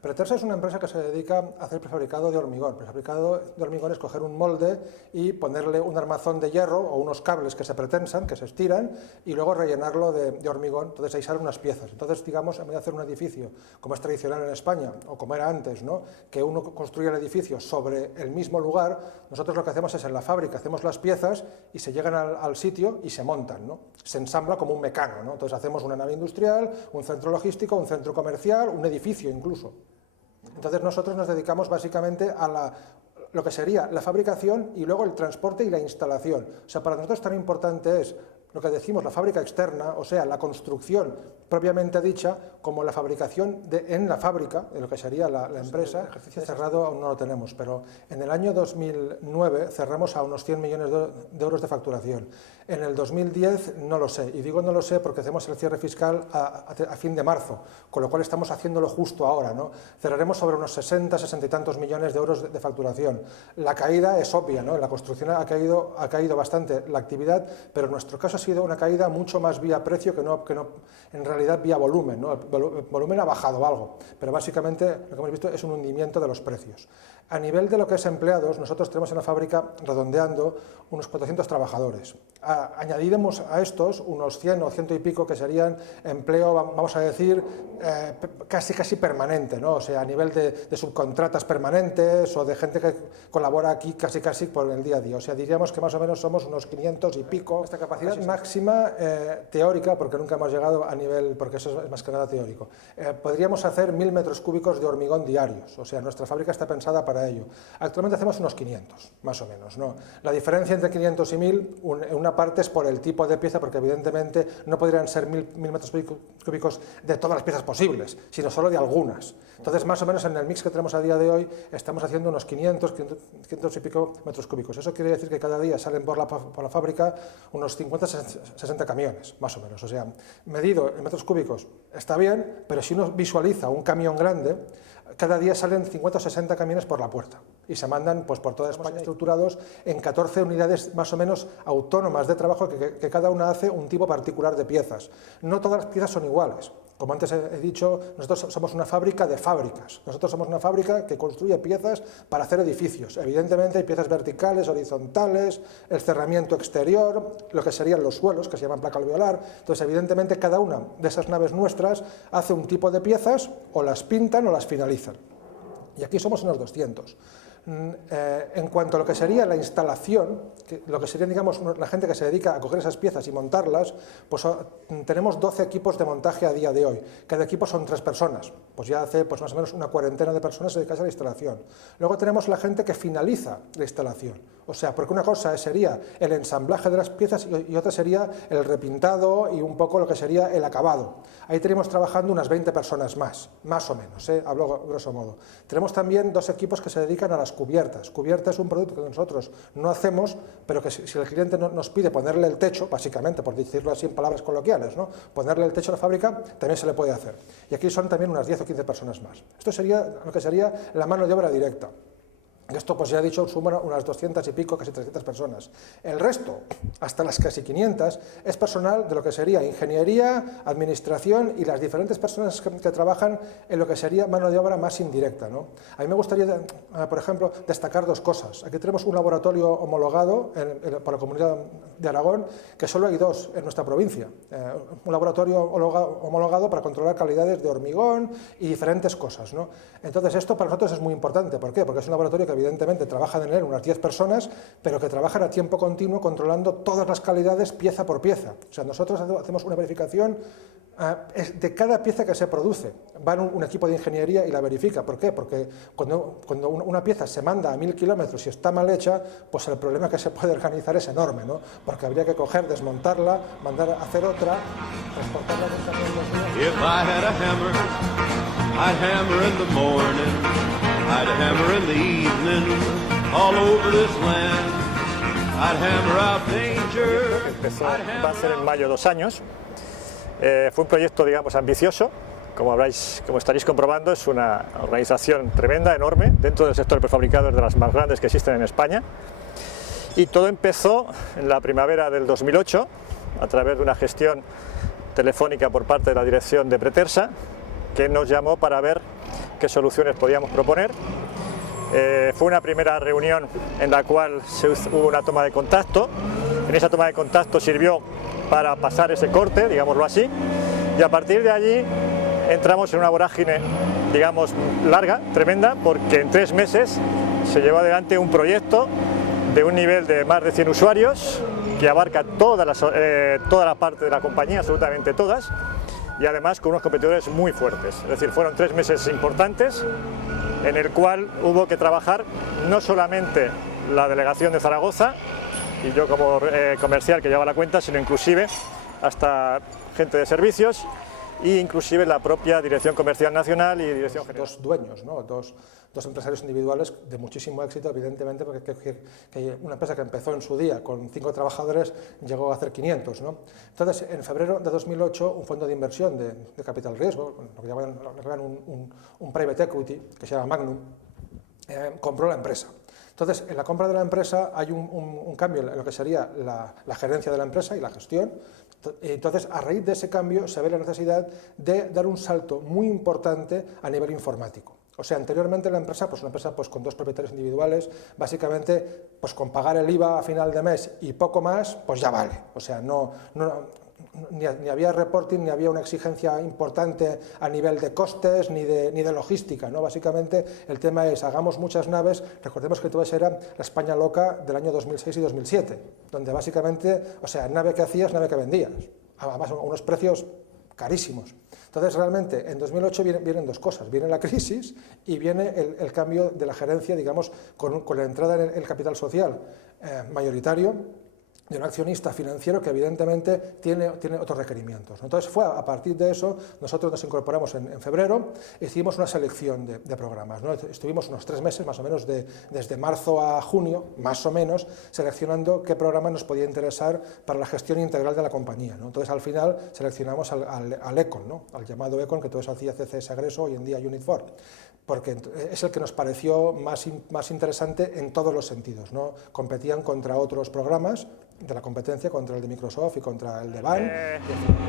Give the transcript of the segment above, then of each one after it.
Pretersa es una empresa que se dedica a hacer prefabricado de hormigón. Prefabricado de hormigón es coger un molde y ponerle un armazón de hierro o unos cables que se pretensan, que se estiran, y luego rellenarlo de hormigón. Entonces ahí salen unas piezas. Entonces, digamos, en vez de hacer un edificio, como es tradicional en España, o como era antes, ¿no?, que uno construye el edificio sobre el mismo lugar, nosotros lo que hacemos es en la fábrica, hacemos las piezas y se llegan al sitio y se montan, ¿no? Se ensambla como un mecano, ¿no? Entonces hacemos una nave industrial, un centro logístico, un centro comercial, un edificio incluso. Entonces nosotros nos dedicamos básicamente a lo que sería la fabricación y luego el transporte y la instalación. O sea, para nosotros tan importante es lo que decimos la fábrica externa, o sea, la construcción propiamente dicha, como la fabricación en la fábrica, de lo que sería la empresa. El ejercicio cerrado aún no lo tenemos, pero en el año 2009 cerramos a unos 100 millones de euros de facturación. En el 2010 no lo sé, y digo no lo sé porque hacemos el cierre fiscal a fin de marzo, con lo cual estamos haciéndolo justo ahora, ¿no? Cerraremos sobre unos 60 y tantos millones de euros de facturación. La caída es obvia, ¿no? En la construcción ha caído bastante la actividad, pero en nuestro caso ha sido una caída mucho más vía precio que no en realidad vía volumen, ¿no? El volumen ha bajado algo, pero básicamente lo que hemos visto es un hundimiento de los precios. A nivel de lo que es empleados, nosotros tenemos en la fábrica, redondeando, unos 400 trabajadores. Añadiremos a estos unos 100 o 100 y pico que serían empleo, vamos a decir, casi permanente, ¿no? O sea, a nivel de subcontratas permanentes o de gente que colabora aquí casi por el día a día. O sea, diríamos que más o menos somos unos 500 y pico. Esta capacidad máxima teórica, porque nunca hemos llegado a nivel, porque eso es más que nada teórico. Podríamos hacer 1000 metros cúbicos de hormigón diarios, o sea, nuestra fábrica está pensada para ello. Actualmente hacemos unos 500, más o menos, ¿no? La diferencia entre 500 y 1000, una parte es por el tipo de pieza, porque evidentemente no podrían ser 1000 metros cúbicos de todas las piezas posibles, sino solo de algunas. Entonces, más o menos en el mix que tenemos a día de hoy, estamos haciendo unos 500 y pico metros cúbicos. Eso quiere decir que cada día salen por la fábrica unos 50-60 camiones, más o menos. O sea, medido en metros cúbicos está bien, pero si uno visualiza un camión grande, cada día salen 50 o 60 camiones por la puerta y se mandan pues, por toda España estructurados en 14 unidades más o menos autónomas de trabajo que cada una hace un tipo particular de piezas. No todas las piezas son iguales. Como antes he dicho, nosotros somos una fábrica de fábricas. Nosotros somos una fábrica que construye piezas para hacer edificios. Evidentemente hay piezas verticales, horizontales, el cerramiento exterior, lo que serían los suelos, que se llaman placa alveolar. Entonces, evidentemente, cada una de esas naves nuestras hace un tipo de piezas, o las pintan o las finalizan. Y aquí somos unos 200. En cuanto a lo que sería la instalación, lo que sería, digamos, la gente que se dedica a coger esas piezas y montarlas, pues tenemos 12 equipos de montaje a día de hoy. Cada equipo son 3 personas, pues ya hace pues, más o menos una cuarentena de personas dedicadas a la instalación. Luego tenemos la gente que finaliza la instalación, o sea, porque una cosa sería el ensamblaje de las piezas y otra sería el repintado y un poco lo que sería el acabado. Ahí tenemos trabajando unas 20 personas más o menos, hablo grosso modo. Tenemos también 2 equipos que se dedican a las cubiertas. Cubierta es un producto que nosotros no hacemos, pero que si el cliente nos pide ponerle el techo, básicamente, por decirlo así en palabras coloquiales, ¿no? Ponerle el techo a la fábrica, también se le puede hacer. Y aquí son también unas 10 o 15 personas más. Esto sería lo que sería la mano de obra directa. Esto, pues ya he dicho, suma unas 200 y pico, casi 300 personas. El resto, hasta las casi 500, es personal de lo que sería ingeniería, administración y las diferentes personas que trabajan en lo que sería mano de obra más indirecta, ¿no? A mí me gustaría, por ejemplo, destacar 2 cosas. Aquí tenemos un laboratorio homologado por la Comunidad de Aragón, que solo hay 2 en nuestra provincia. Un laboratorio homologado para controlar calidades de hormigón y diferentes cosas, ¿no? Entonces, esto para nosotros es muy importante. ¿Por qué? Porque es un laboratorio que evidentemente trabajan en él unas 10 personas, pero que trabajan a tiempo continuo controlando todas las calidades pieza por pieza. O sea, nosotros hacemos una verificación de cada pieza que se produce. Va un equipo de ingeniería y la verifica. ¿Por qué? Porque cuando una pieza se manda a 1000 kilómetros y está mal hecha, pues el problema que se puede organizar es enorme, ¿no? Porque habría que coger, desmontarla, mandar a hacer otra, transportarla en un camión 2 días. If I had a hammer, I'd hammer in the morning, I'd hammer in the evening, all over this land, I'd hammer out danger. Empezó, va a ser en mayo 2 años. Fue un proyecto, digamos, ambicioso. Como estaréis comprobando, es una organización tremenda, enorme, dentro del sector prefabricado, es de las más grandes que existen en España. Y todo empezó en la primavera del 2008, a través de una gestión telefónica por parte de la dirección de Pretersa, que nos llamó para ver qué soluciones podíamos proponer. Fue una primera reunión en la cual hubo una toma de contacto. En esa toma de contacto sirvió para pasar ese corte, digámoslo así, y a partir de allí entramos en una vorágine, digamos, larga, tremenda, porque en 3 meses se llevó adelante un proyecto de un nivel de más de 100 usuarios que abarca toda la parte de la compañía, absolutamente todas, y además con unos competidores muy fuertes. Es decir, fueron 3 meses importantes en el cual hubo que trabajar no solamente la delegación de Zaragoza y yo como comercial que llevaba la cuenta, sino inclusive hasta gente de servicios e inclusive la propia Dirección Comercial Nacional y Dirección General. Dos dueños, ¿no? dos empresarios individuales de muchísimo éxito, evidentemente, porque que una empresa que empezó en su día con 5 trabajadores llegó a hacer 500. ¿no? Entonces, en febrero de 2008, un fondo de inversión de capital riesgo, lo que llaman un private equity, que se llama Magnum, compró la empresa. Entonces, en la compra de la empresa hay un cambio en lo que sería la gerencia de la empresa y la gestión. Entonces, a raíz de ese cambio se ve la necesidad de dar un salto muy importante a nivel informático. O sea, anteriormente la empresa, pues una empresa pues, con 2 propietarios individuales, básicamente pues con pagar el IVA a final de mes y poco más, pues ya vale. O sea, ni había reporting, ni había una exigencia importante a nivel de costes, ni de logística, ¿no? Básicamente el tema es, hagamos muchas naves, recordemos que todo eso era la España loca del año 2006 y 2007, donde básicamente, o sea, nave que hacías, nave que vendías, además a unos precios carísimos. Entonces, realmente, en 2008 vienen 2 cosas. Viene la crisis y viene el cambio de la gerencia, digamos, con la entrada en el capital social mayoritario de un accionista financiero que evidentemente tiene otros requerimientos. Entonces fue a partir de eso, nosotros nos incorporamos en febrero, hicimos una selección de programas, ¿no? Estuvimos unos 3 meses más o menos, desde marzo a junio, más o menos, seleccionando qué programa nos podía interesar para la gestión integral de la compañía, ¿no? Entonces al final seleccionamos al Econ, ¿no? Al llamado Econ, que todo eso hacía CCS Agreso, hoy en día Unit4, porque es el que nos pareció más interesante en todos los sentidos, ¿no? Competían contra otros programas de la competencia, contra el de Microsoft y contra el de BAN.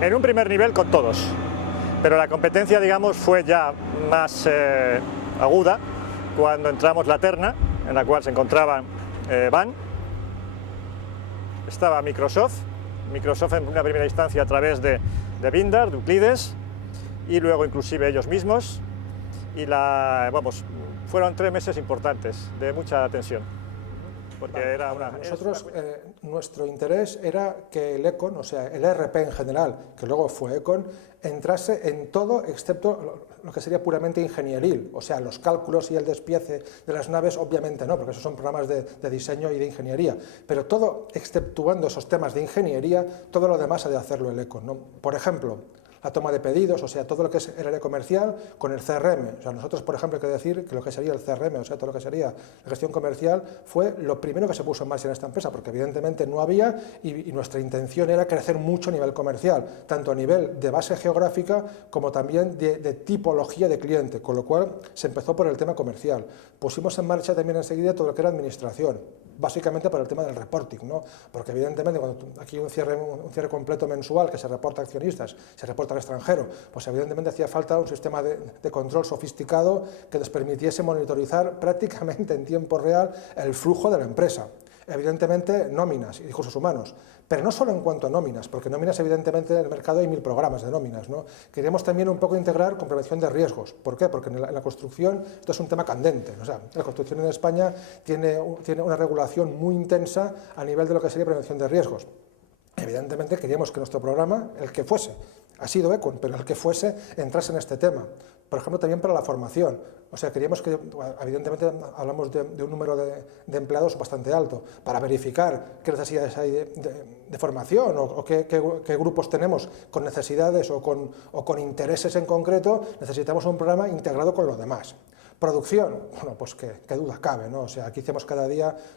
En un primer nivel con todos, pero la competencia, digamos, fue ya más aguda cuando entramos la terna, en la cual se encontraban BAN, estaba Microsoft en una primera instancia a través de Bindar, de Euclides, y luego inclusive ellos mismos, y fueron 3 meses importantes, de mucha tensión. Porque era nosotros, nuestro interés era que el Econ, o sea, el ERP en general, que luego fue Econ, entrase en todo excepto lo que sería puramente ingenieril, o sea, los cálculos y el despiece de las naves, obviamente no, porque esos son programas de diseño y de ingeniería, pero todo, exceptuando esos temas de ingeniería, todo lo demás ha de hacerlo el Econ, ¿no? Por ejemplo, la toma de pedidos, o sea, todo lo que es el área comercial con el CRM. O sea, nosotros, por ejemplo, hay que decir que lo que sería el CRM, o sea, todo lo que sería la gestión comercial, fue lo primero que se puso en marcha en esta empresa, porque evidentemente no había y nuestra intención era crecer mucho a nivel comercial, tanto a nivel de base geográfica como también de tipología de cliente, con lo cual se empezó por el tema comercial. Pusimos en marcha también enseguida todo lo que era administración, básicamente por el tema del reporting, ¿no? Porque evidentemente cuando aquí hay un cierre completo mensual que se reporta a accionistas, se reporta al extranjero, pues evidentemente hacía falta un sistema de control sofisticado que nos permitiese monitorizar prácticamente en tiempo real el flujo de la empresa. Evidentemente nóminas y recursos humanos, pero no solo en cuanto a nóminas, porque nóminas evidentemente en el mercado hay 1000 programas de nóminas, ¿no? Queríamos también un poco integrar con prevención de riesgos. ¿Por qué? Porque en la construcción esto es un tema candente, o sea, la construcción en España tiene una regulación muy intensa a nivel de lo que sería prevención de riesgos. Evidentemente queríamos que nuestro programa, el que fuese, ha sido Econ, pero el que fuese, entrase en este tema. Por ejemplo, también para la formación. O sea, queríamos que, evidentemente, hablamos de un número de empleados bastante alto, para verificar qué necesidades hay de formación o qué grupos tenemos con necesidades o con intereses en concreto, necesitamos un programa integrado con lo demás. Producción, bueno, pues qué duda cabe, ¿no? O sea, aquí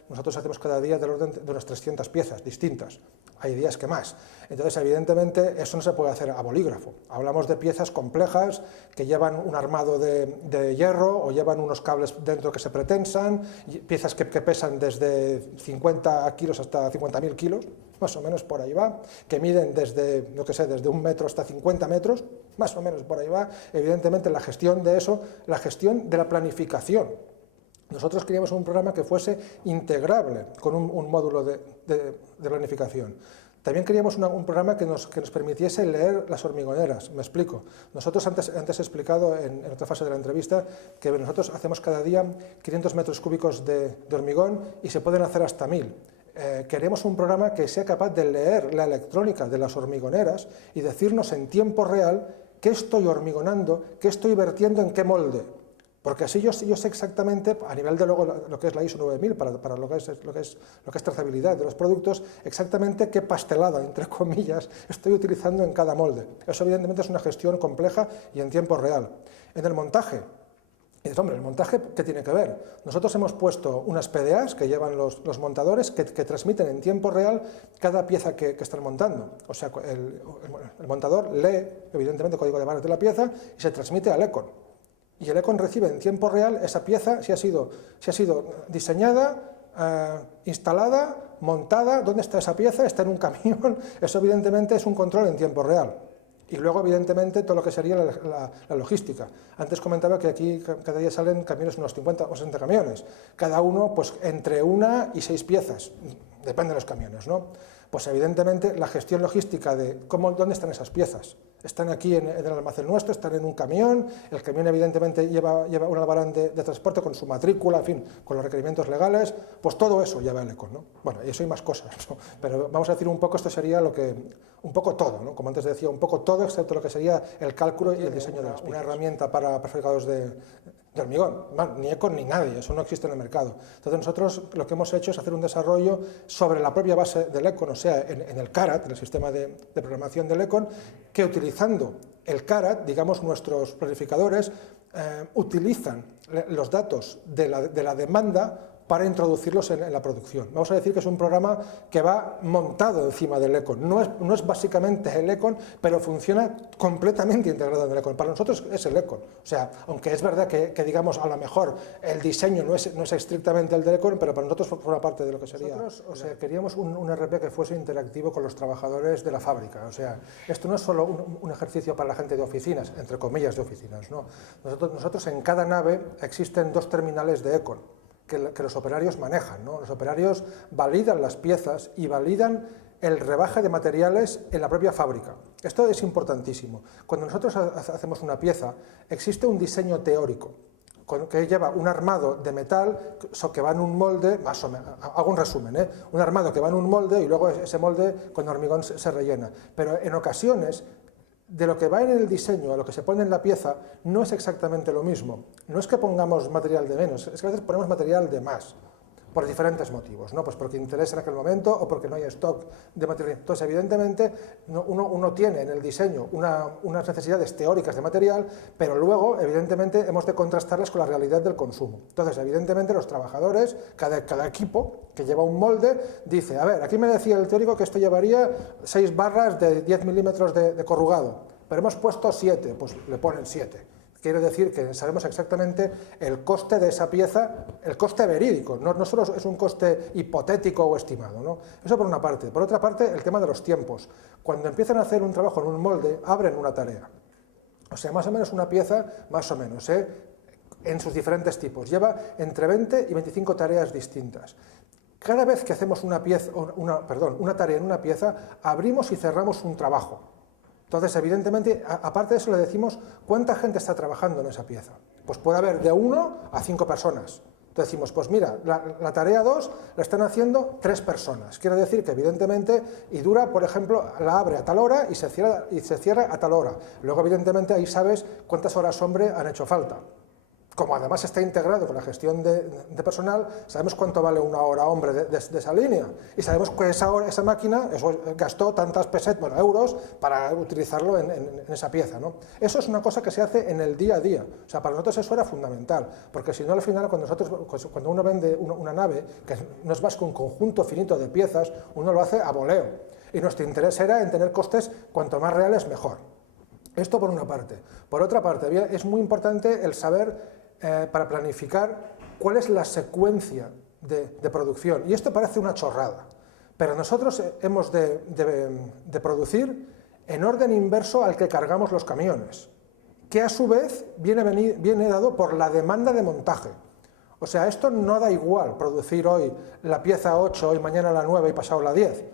nosotros hacemos cada día del orden de unas 300 piezas distintas, hay días que más. Entonces, evidentemente, eso no se puede hacer a bolígrafo. Hablamos de piezas complejas que llevan un armado de hierro o llevan unos cables dentro que se pretensan, piezas que pesan desde 50 kilos hasta 50.000 kilos, más o menos por ahí va, que miden desde 1 metro hasta 50 metros, más o menos por ahí va, evidentemente la gestión de eso, la gestión de la planificación. Nosotros queríamos un programa que fuese integrable con un módulo de planificación. También queríamos un programa que nos permitiese leer las hormigoneras, me explico. Nosotros antes he explicado en otra fase de la entrevista que nosotros hacemos cada día 500 metros cúbicos de hormigón y se pueden hacer hasta 1000. Queremos un programa que sea capaz de leer la electrónica de las hormigoneras y decirnos en tiempo real qué estoy hormigonando, qué estoy vertiendo en qué molde. Porque así yo sé exactamente, a nivel de luego lo que es la ISO 9000, para lo que es trazabilidad de los productos, exactamente qué pastelada, entre comillas, estoy utilizando en cada molde. Eso evidentemente es una gestión compleja y en tiempo real. En el montaje, dices, hombre, ¿el montaje qué tiene que ver? Nosotros hemos puesto unas PDAs que llevan los montadores que transmiten en tiempo real cada pieza que están montando. O sea, el montador lee, evidentemente, el código de barras de la pieza y se transmite al ECON. Y el ECON recibe en tiempo real esa pieza, si ha sido diseñada, instalada, montada, dónde está esa pieza, está en un camión, eso evidentemente es un control en tiempo real. Y luego evidentemente todo lo que sería la logística. Antes comentaba que aquí cada día salen camiones, unos 50 o 60 camiones, cada uno pues entre 1 y 6 piezas, depende de los camiones, ¿no? Pues evidentemente la gestión logística de dónde están esas piezas. Están aquí en el almacén nuestro, están en un camión, el camión evidentemente lleva un albarán de transporte con su matrícula, en fin, con los requerimientos legales, pues todo eso lleva el ECON, ¿no? Bueno, y eso hay más cosas, ¿no? Pero vamos a decir un poco, esto sería un poco todo, ¿no? Como antes decía, un poco todo, excepto lo que sería el cálculo y el diseño de las piezas. Una herramienta para fabricados de hormigón, ni ECON ni nadie, eso no existe en el mercado. Entonces nosotros lo que hemos hecho es hacer un desarrollo sobre la propia base del ECON, o sea, en el CARAT, en el sistema de programación del ECON, que utilizando el CARAT, digamos, nuestros planificadores utilizan los datos de la demanda para introducirlos en la producción. Vamos a decir que es un programa que va montado encima del ECON. No es básicamente el ECON, pero funciona completamente integrado en el ECON. Para nosotros es el ECON. O sea, aunque es verdad que digamos, a lo mejor el diseño no es estrictamente el del ECON, pero para nosotros forma parte de lo que sería. Nosotros, o sea, queríamos un RP que fuese interactivo con los trabajadores de la fábrica. O sea, esto no es solo un ejercicio para la gente de oficinas, entre comillas de oficinas, ¿no? Nosotros en cada nave existen 2 terminales de ECON. Que los operarios manejan, ¿no? Los operarios validan las piezas y validan el rebaje de materiales en la propia fábrica. Esto es importantísimo. Cuando nosotros hacemos una pieza, existe un diseño teórico que lleva un armado de metal que va en un molde, más o menos, hago un resumen, un armado que va en un molde y luego ese molde con hormigón se rellena. Pero en ocasiones, de lo que va en el diseño a lo que se pone en la pieza no es exactamente lo mismo. No es que pongamos material de menos, es que a veces ponemos material de más, por diferentes motivos, ¿no? Pues porque interesa en aquel momento o porque no hay stock de material. Entonces, evidentemente, uno tiene en el diseño unas necesidades teóricas de material, pero luego, evidentemente, hemos de contrastarlas con la realidad del consumo. Entonces, evidentemente, los trabajadores, cada equipo que lleva un molde, dice, a ver, aquí me decía el teórico que esto llevaría 6 barras de 10 milímetros de corrugado, pero hemos puesto 7, pues le ponen 7. Quiere decir que sabemos exactamente el coste de esa pieza, el coste verídico, no solo es un coste hipotético o estimado, ¿no? Eso por una parte. Por otra parte, el tema de los tiempos. Cuando empiezan a hacer un trabajo en un molde, abren una tarea. O sea, más o menos una pieza, más o menos, en sus diferentes tipos. Lleva entre 20 y 25 tareas distintas. Cada vez que hacemos una tarea en una pieza, abrimos y cerramos un trabajo. Entonces, evidentemente, aparte de eso, le decimos cuánta gente está trabajando en esa pieza. Pues puede haber de 1 a 5 personas. Entonces decimos, pues mira, la tarea 2 la están haciendo 3 personas. Quiere decir que, evidentemente, y dura, por ejemplo, la abre a tal hora y se cierra a tal hora. Luego, evidentemente, ahí sabes cuántas horas hombre han hecho falta. Como además está integrado con la gestión de personal, sabemos cuánto vale una hora hombre de esa línea y sabemos que esa máquina gastó tantas euros para utilizarlo en esa pieza, ¿no? Eso es una cosa que se hace en el día a día. O sea, para nosotros eso era fundamental, porque si no, al final, cuando uno vende una nave, que no es más que un conjunto finito de piezas, uno lo hace a voleo. Y nuestro interés era en tener costes cuanto más reales, mejor. Esto por una parte. Por otra parte, es muy importante el saber para planificar cuál es la secuencia de producción. Y esto parece una chorrada, pero nosotros hemos de producir en orden inverso al que cargamos los camiones, que a su vez viene dado por la demanda de montaje. O sea, esto no da igual producir hoy la pieza 8 y mañana la 9 y pasado la 10.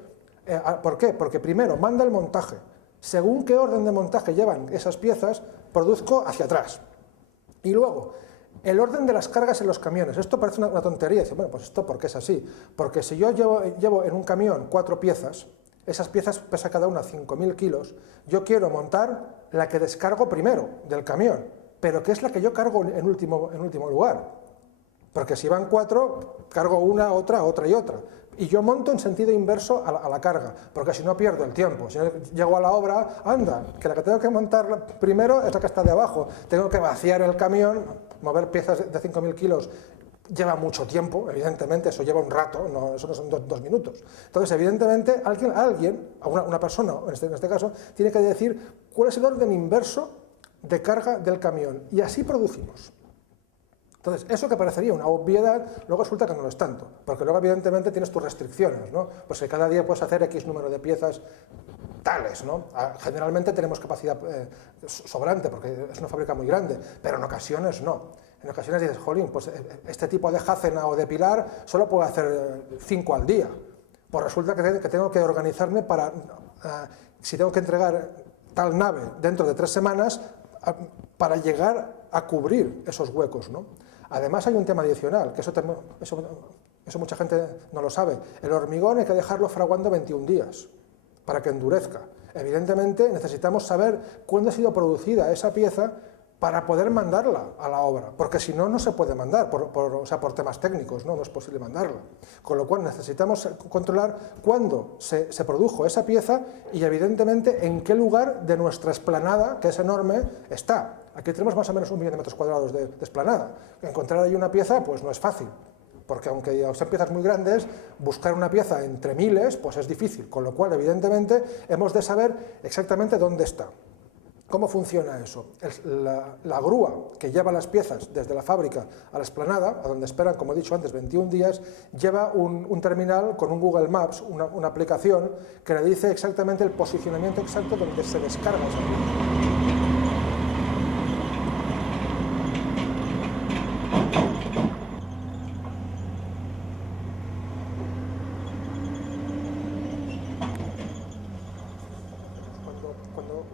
¿Por qué? Porque primero manda el montaje. Según qué orden de montaje llevan esas piezas, produzco hacia atrás. Y luego, el orden de las cargas en los camiones. Esto parece una tontería. Dice, bueno, pues esto ¿por qué es así? Porque si yo llevo en un camión 4 piezas, esas piezas pesa cada una 5.000 kilos, yo quiero montar la que descargo primero del camión, pero que es la que yo cargo en último lugar. Porque si van 4, cargo una, otra y otra. Y yo monto en sentido inverso a la carga, porque si no pierdo el tiempo. Si no llego a la obra, anda, que la que tengo que montar primero es la que está de abajo. Tengo que vaciar el camión, mover piezas de 5.000 kilos lleva mucho tiempo, evidentemente, eso lleva un rato, no, eso no son 2 minutos. Entonces, evidentemente, una persona, en este caso, tiene que decir cuál es el orden inverso de carga del camión, y así producimos. Entonces, eso que parecería una obviedad, luego resulta que no lo es tanto, porque luego evidentemente tienes tus restricciones, ¿no? Pues que cada día puedes hacer X número de piezas tales, ¿no? Generalmente tenemos capacidad sobrante, porque es una fábrica muy grande, pero en ocasiones no. En ocasiones dices, jolín, pues este tipo de jácena o de pilar solo puedo hacer 5 al día. Pues resulta que tengo que organizarme para, si tengo que entregar tal nave dentro de 3 semanas, para llegar a cubrir esos huecos, ¿no? Además hay un tema adicional, que eso mucha gente no lo sabe. El hormigón hay que dejarlo fraguando 21 días para que endurezca. Evidentemente necesitamos saber cuándo ha sido producida esa pieza para poder mandarla a la obra, porque si no, no se puede mandar, por temas técnicos, no es posible mandarla. Con lo cual necesitamos controlar cuándo se produjo esa pieza y evidentemente en qué lugar de nuestra explanada, que es enorme, está. Aquí tenemos más o menos 1 millón de metros cuadrados de explanada. Encontrar ahí una pieza pues no es fácil, porque aunque sean piezas muy grandes, buscar una pieza entre miles pues es difícil, con lo cual evidentemente hemos de saber exactamente dónde está. ¿Cómo funciona eso? La grúa que lleva las piezas desde la fábrica a la explanada, a donde esperan, como he dicho antes, 21 días, lleva un terminal con un Google Maps, una aplicación que le dice exactamente el posicionamiento exacto donde se descarga esa pieza.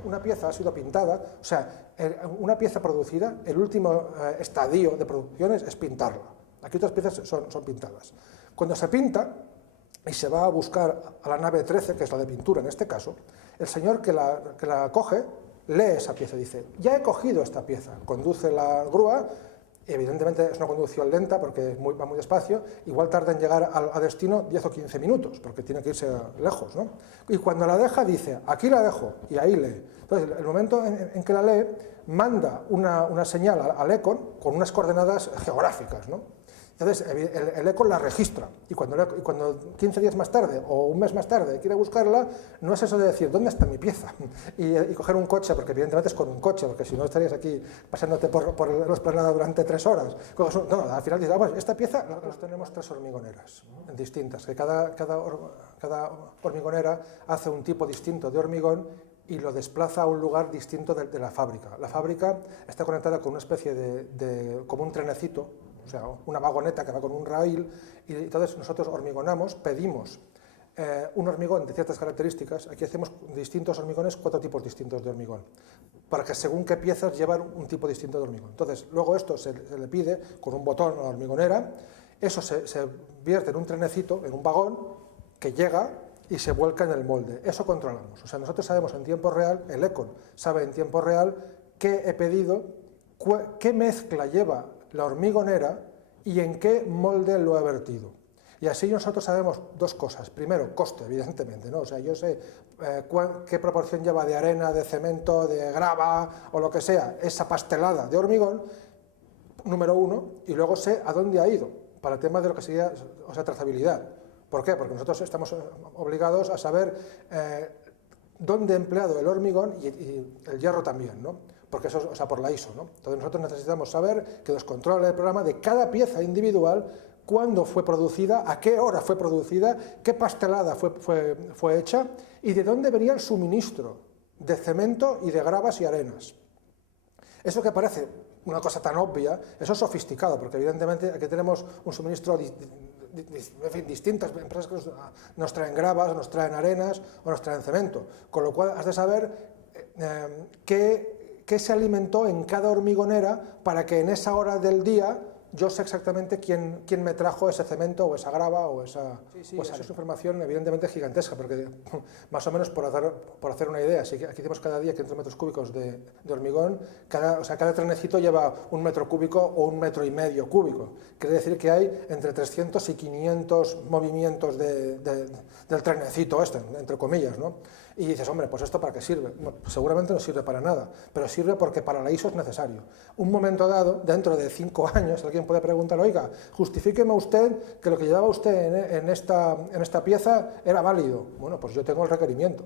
Una pieza ha sido pintada, o sea, una pieza producida, el último estadio de producción es pintarla. Aquí otras piezas son pintadas. Cuando se pinta y se va a buscar a la nave 13, que es la de pintura en este caso, el señor que la coge lee esa pieza y dice, ya he cogido esta pieza, conduce la grúa. Evidentemente es una conducción lenta porque va muy despacio, igual tarda en llegar a destino 10 o 15 minutos, porque tiene que irse lejos, ¿no? Y cuando la deja dice, aquí la dejo, y ahí lee. Entonces, el momento en que la lee, manda una señal al Econ con unas coordenadas geográficas, ¿no? Entonces, el Econ la registra, y cuando 15 días más tarde o un mes más tarde quiere buscarla, no es eso de decir, ¿dónde está mi pieza? Y coger un coche, porque evidentemente es con un coche, porque si no estarías aquí pasándote por la explanada durante 3 horas. No, al final dices, bueno, esta pieza, nosotros tenemos 3 hormigoneras distintas, que cada hormigonera hace un tipo distinto de hormigón y lo desplaza a un lugar distinto de la fábrica. La fábrica está conectada con una especie como un trenecito, o sea, una vagoneta que va con un rail, y entonces nosotros hormigonamos, pedimos un hormigón de ciertas características. Aquí hacemos distintos hormigones, 4 tipos distintos de hormigón, para que según qué piezas llevan un tipo distinto de hormigón. Entonces, luego esto se le pide con un botón a la hormigonera, eso se vierte en un trenecito, en un vagón, que llega y se vuelca en el molde. Eso controlamos. O sea, nosotros sabemos en tiempo real, el Econ sabe en tiempo real qué he pedido, qué mezcla lleva la hormigonera y en qué molde lo he vertido. Y así nosotros sabemos 2 cosas. Primero, coste, evidentemente, ¿no? O sea, yo sé qué proporción lleva de arena, de cemento, de grava o lo que sea, esa pastelada de hormigón, número 1, y luego sé a dónde ha ido, para el tema de lo que sería, o sea, trazabilidad. ¿Por qué? Porque nosotros estamos obligados a saber dónde he empleado el hormigón y el hierro también, ¿no? Porque eso, o sea, por la ISO, ¿no? Entonces nosotros necesitamos saber que nos controle el programa de cada pieza individual, cuándo fue producida, a qué hora fue producida, qué pastelada fue hecha y de dónde venía el suministro de cemento y de gravas y arenas. Eso que parece una cosa tan obvia, eso es sofisticado, porque evidentemente aquí tenemos un suministro en fin, distintas empresas que nos traen gravas, nos traen arenas o nos traen cemento, con lo cual has de saber qué se alimentó en cada hormigonera para que en esa hora del día yo sé exactamente quién me trajo ese cemento o esa grava o esa... Sí, pues es información evidentemente gigantesca, porque más o menos por hacer una idea, si aquí hacemos cada día 500 metros cúbicos de hormigón, cada trenecito lleva 1 metro cúbico o 1,5 metros cúbico. Quiere decir que hay entre 300 y 500 movimientos del trenecito entre comillas, ¿no? Y dices, hombre, pues ¿esto para qué sirve? Bueno, seguramente no sirve para nada, pero sirve porque para la ISO es necesario. Un momento dado, dentro de 5 años, alguien puede preguntar, oiga, justifíqueme usted que lo que llevaba usted en esta pieza era válido. Bueno, pues yo tengo el requerimiento.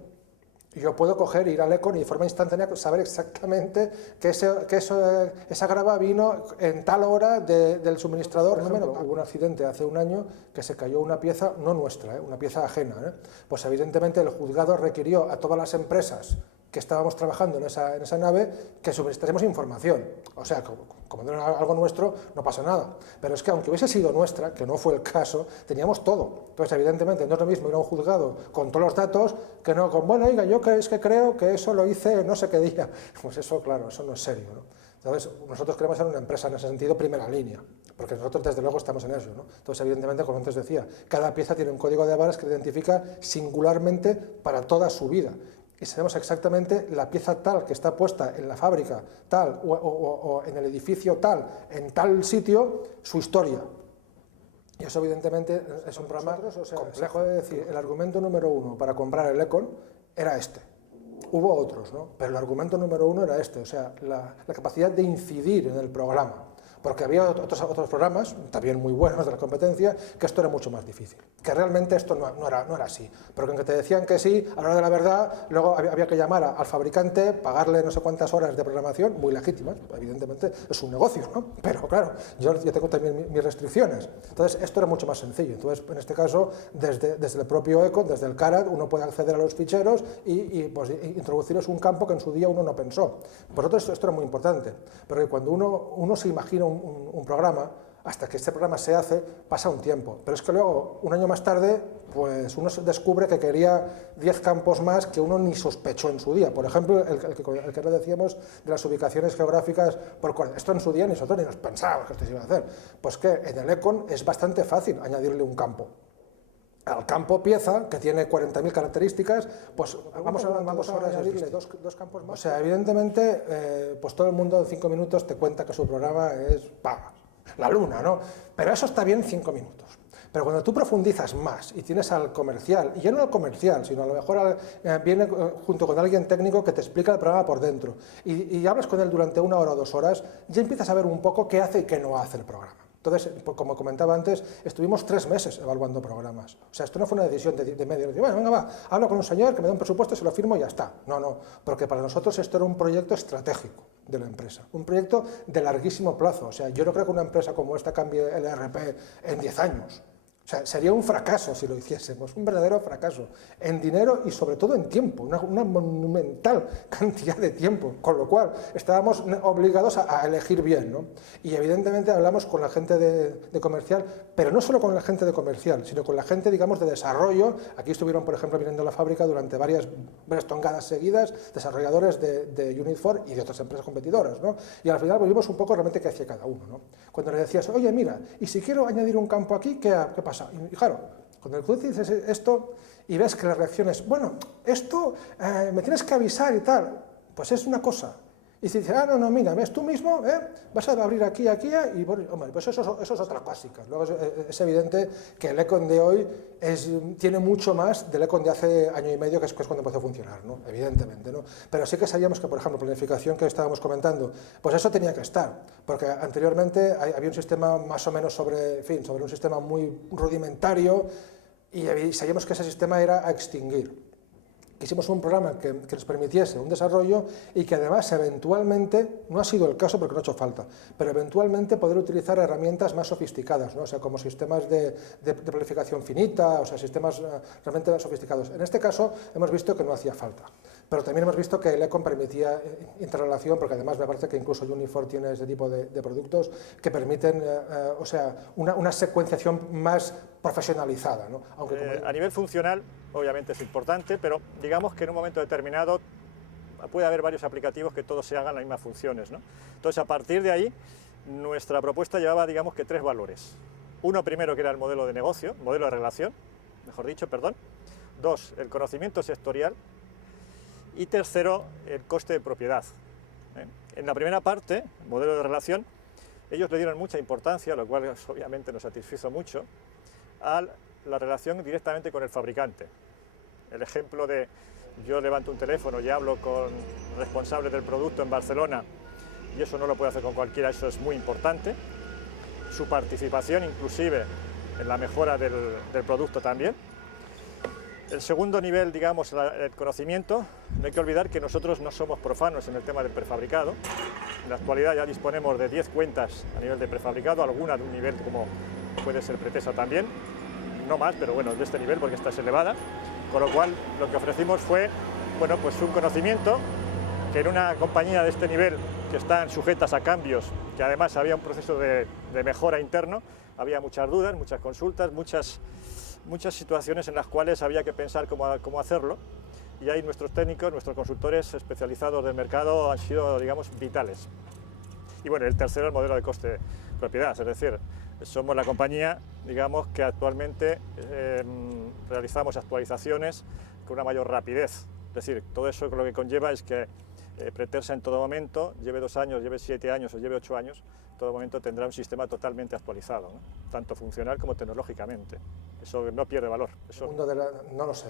Yo puedo coger, ir al ECON y de forma instantánea saber exactamente que esa grava vino en tal hora del suministrador. Por ejemplo, hubo un accidente hace un año que se cayó una pieza, no nuestra, una pieza ajena. Pues evidentemente el juzgado requirió a todas las empresas que estábamos trabajando en esa nave que suministremos información. O sea, como no era algo nuestro, no pasa nada. Pero es que aunque hubiese sido nuestra, que no fue el caso, teníamos todo. Entonces, evidentemente, no es lo mismo ir a un juzgado con todos los datos que no con, bueno, oiga, yo creo que eso lo hice no sé qué día. Pues eso, claro, eso no es serio, ¿no? Entonces, nosotros queremos ser una empresa en ese sentido primera línea, porque nosotros desde luego estamos en eso, ¿no? Entonces, evidentemente, como antes decía, cada pieza tiene un código de barras que identifica singularmente para toda su vida. Y sabemos exactamente la pieza tal que está puesta en la fábrica tal o en el edificio tal, en tal sitio, su historia. Y eso evidentemente es un programa complejo de decir. El argumento número 1 para comprar el ECON era este. Hubo otros, ¿no? Pero el argumento número 1 era este, o sea, la capacidad de incidir en el programa. Porque había otros programas, también muy buenos de la competencia, que esto era mucho más difícil. Que realmente esto no era así. Porque aunque te decían que sí, a la hora de la verdad, luego había que llamar al fabricante, pagarle no sé cuántas horas de programación, muy legítimas, evidentemente es un negocio, ¿no? Pero claro, yo tengo también mis restricciones. Entonces, esto era mucho más sencillo. Entonces, en este caso, desde el propio ECON, desde el CARAD, uno puede acceder a los ficheros y pues, introducirles un campo que en su día uno no pensó. Por otro, esto era muy importante, porque cuando uno se imagina un programa, hasta que este programa se hace, pasa un tiempo. Pero es que luego, un año más tarde, pues uno descubre que quería 10 campos más que uno ni sospechó en su día. Por ejemplo, el que le decíamos de las ubicaciones geográficas, esto en su día ni nosotros ni nos pensábamos que esto se iba a hacer. Pues que en el ECON es bastante fácil añadirle un campo. Al campo pieza, que tiene 40.000 características, pues vamos a añadirle dos campos más. O sea, evidentemente, pues todo el mundo en 5 minutos te cuenta que su programa es la luna, ¿no? Pero eso está bien 5 minutos. Pero cuando tú profundizas más y tienes al comercial, y ya no al comercial, sino a lo mejor viene junto con alguien técnico que te explica el programa por dentro, y hablas con él durante 1 hora o 2 horas, ya empiezas a ver un poco qué hace y qué no hace el programa. Entonces, como comentaba antes, estuvimos 3 meses evaluando programas. O sea, esto no fue una decisión de medio. Bueno, venga, va, hablo con un señor que me da un presupuesto, se lo firmo y ya está. No, porque para nosotros esto era un proyecto estratégico de la empresa, un proyecto de larguísimo plazo. O sea, yo no creo que una empresa como esta cambie el ERP en 10 años. O sea, sería un fracaso si lo hiciésemos, un verdadero fracaso, en dinero y sobre todo en tiempo, una monumental cantidad de tiempo, con lo cual estábamos obligados a elegir bien, ¿no? Y evidentemente hablamos con la gente de comercial, pero no solo con la gente de comercial, sino con la gente, digamos, de desarrollo. Aquí estuvieron, por ejemplo, viniendo a la fábrica durante varias tongadas seguidas, desarrolladores de Unit4 y de otras empresas competidoras, ¿no? Y al final vimos un poco realmente qué hacía cada uno, ¿no? Cuando le decías, oye, mira, y si quiero añadir un campo aquí, ¿qué pasa? Y claro, cuando tú dices esto y ves que la reacción es, bueno, esto me tienes que avisar y tal, pues es una cosa. Y si dices, no, mira, ves tú mismo, vas a abrir aquí, y bueno, hombre, pues eso es otra básica. Luego es evidente que el ECON de hoy tiene mucho más del ECON de hace año y medio, que es cuando empezó a funcionar, ¿no? Evidentemente, ¿no? Pero sí que sabíamos que, por ejemplo, planificación que estábamos comentando, pues eso tenía que estar, porque anteriormente había un sistema más o menos sobre un sistema muy rudimentario, y sabíamos que ese sistema era a extinguir. Quisimos un programa que nos permitiese un desarrollo y que además eventualmente, no ha sido el caso porque no ha hecho falta, pero eventualmente poder utilizar herramientas más sofisticadas, ¿no? O sea, como sistemas de planificación finita, o sea, sistemas realmente más sofisticados. En este caso hemos visto que no hacía falta. pero también hemos visto que el ECOM permitía interrelación, porque además me parece que incluso Unifor tiene ese tipo de productos que permiten, o sea, una secuenciación más profesionalizada, ¿no? Aunque a nivel funcional, obviamente es importante, pero digamos que en un momento determinado puede haber varios aplicativos que todos se hagan las mismas funciones, ¿no? Entonces, a partir de ahí, nuestra propuesta llevaba, digamos que 3 valores. Uno primero, que era el modelo de negocio, modelo de relación, mejor dicho, perdón. 2, el conocimiento sectorial. Y tercero, el coste de propiedad. En la primera parte, el modelo de relación, ellos le dieron mucha importancia, lo cual obviamente nos satisfizo mucho, a la relación directamente con el fabricante. El ejemplo de yo levanto un teléfono y hablo con responsables del producto en Barcelona, y eso no lo puede hacer con cualquiera, eso es muy importante. Su participación inclusive en la mejora del producto también. El segundo nivel, digamos, el conocimiento, no hay que olvidar que nosotros no somos profanos en el tema del prefabricado. En la actualidad ya disponemos de 10 cuentas a nivel de prefabricado, alguna de un nivel como puede ser Pretesa también, no más, pero bueno, de este nivel porque esta es elevada, con lo cual lo que ofrecimos fue, bueno, pues un conocimiento que en una compañía de este nivel que están sujetas a cambios, que además había un proceso de mejora interno, había muchas dudas, muchas consultas, muchas situaciones en las cuales había que pensar cómo hacerlo, y ahí nuestros técnicos, nuestros consultores especializados del mercado han sido, digamos, vitales. Y bueno, el tercero, el modelo de coste-propiedad, es decir, somos la compañía, digamos, que actualmente realizamos actualizaciones con una mayor rapidez. Es decir, todo eso lo que conlleva es que Pretesa en todo momento, lleve 2 años, lleve 7 años o lleve 8 años, en todo momento tendrá un sistema totalmente actualizado, ¿no? Tanto funcional como tecnológicamente. Eso no pierde valor. Eso... El mundo no lo sé,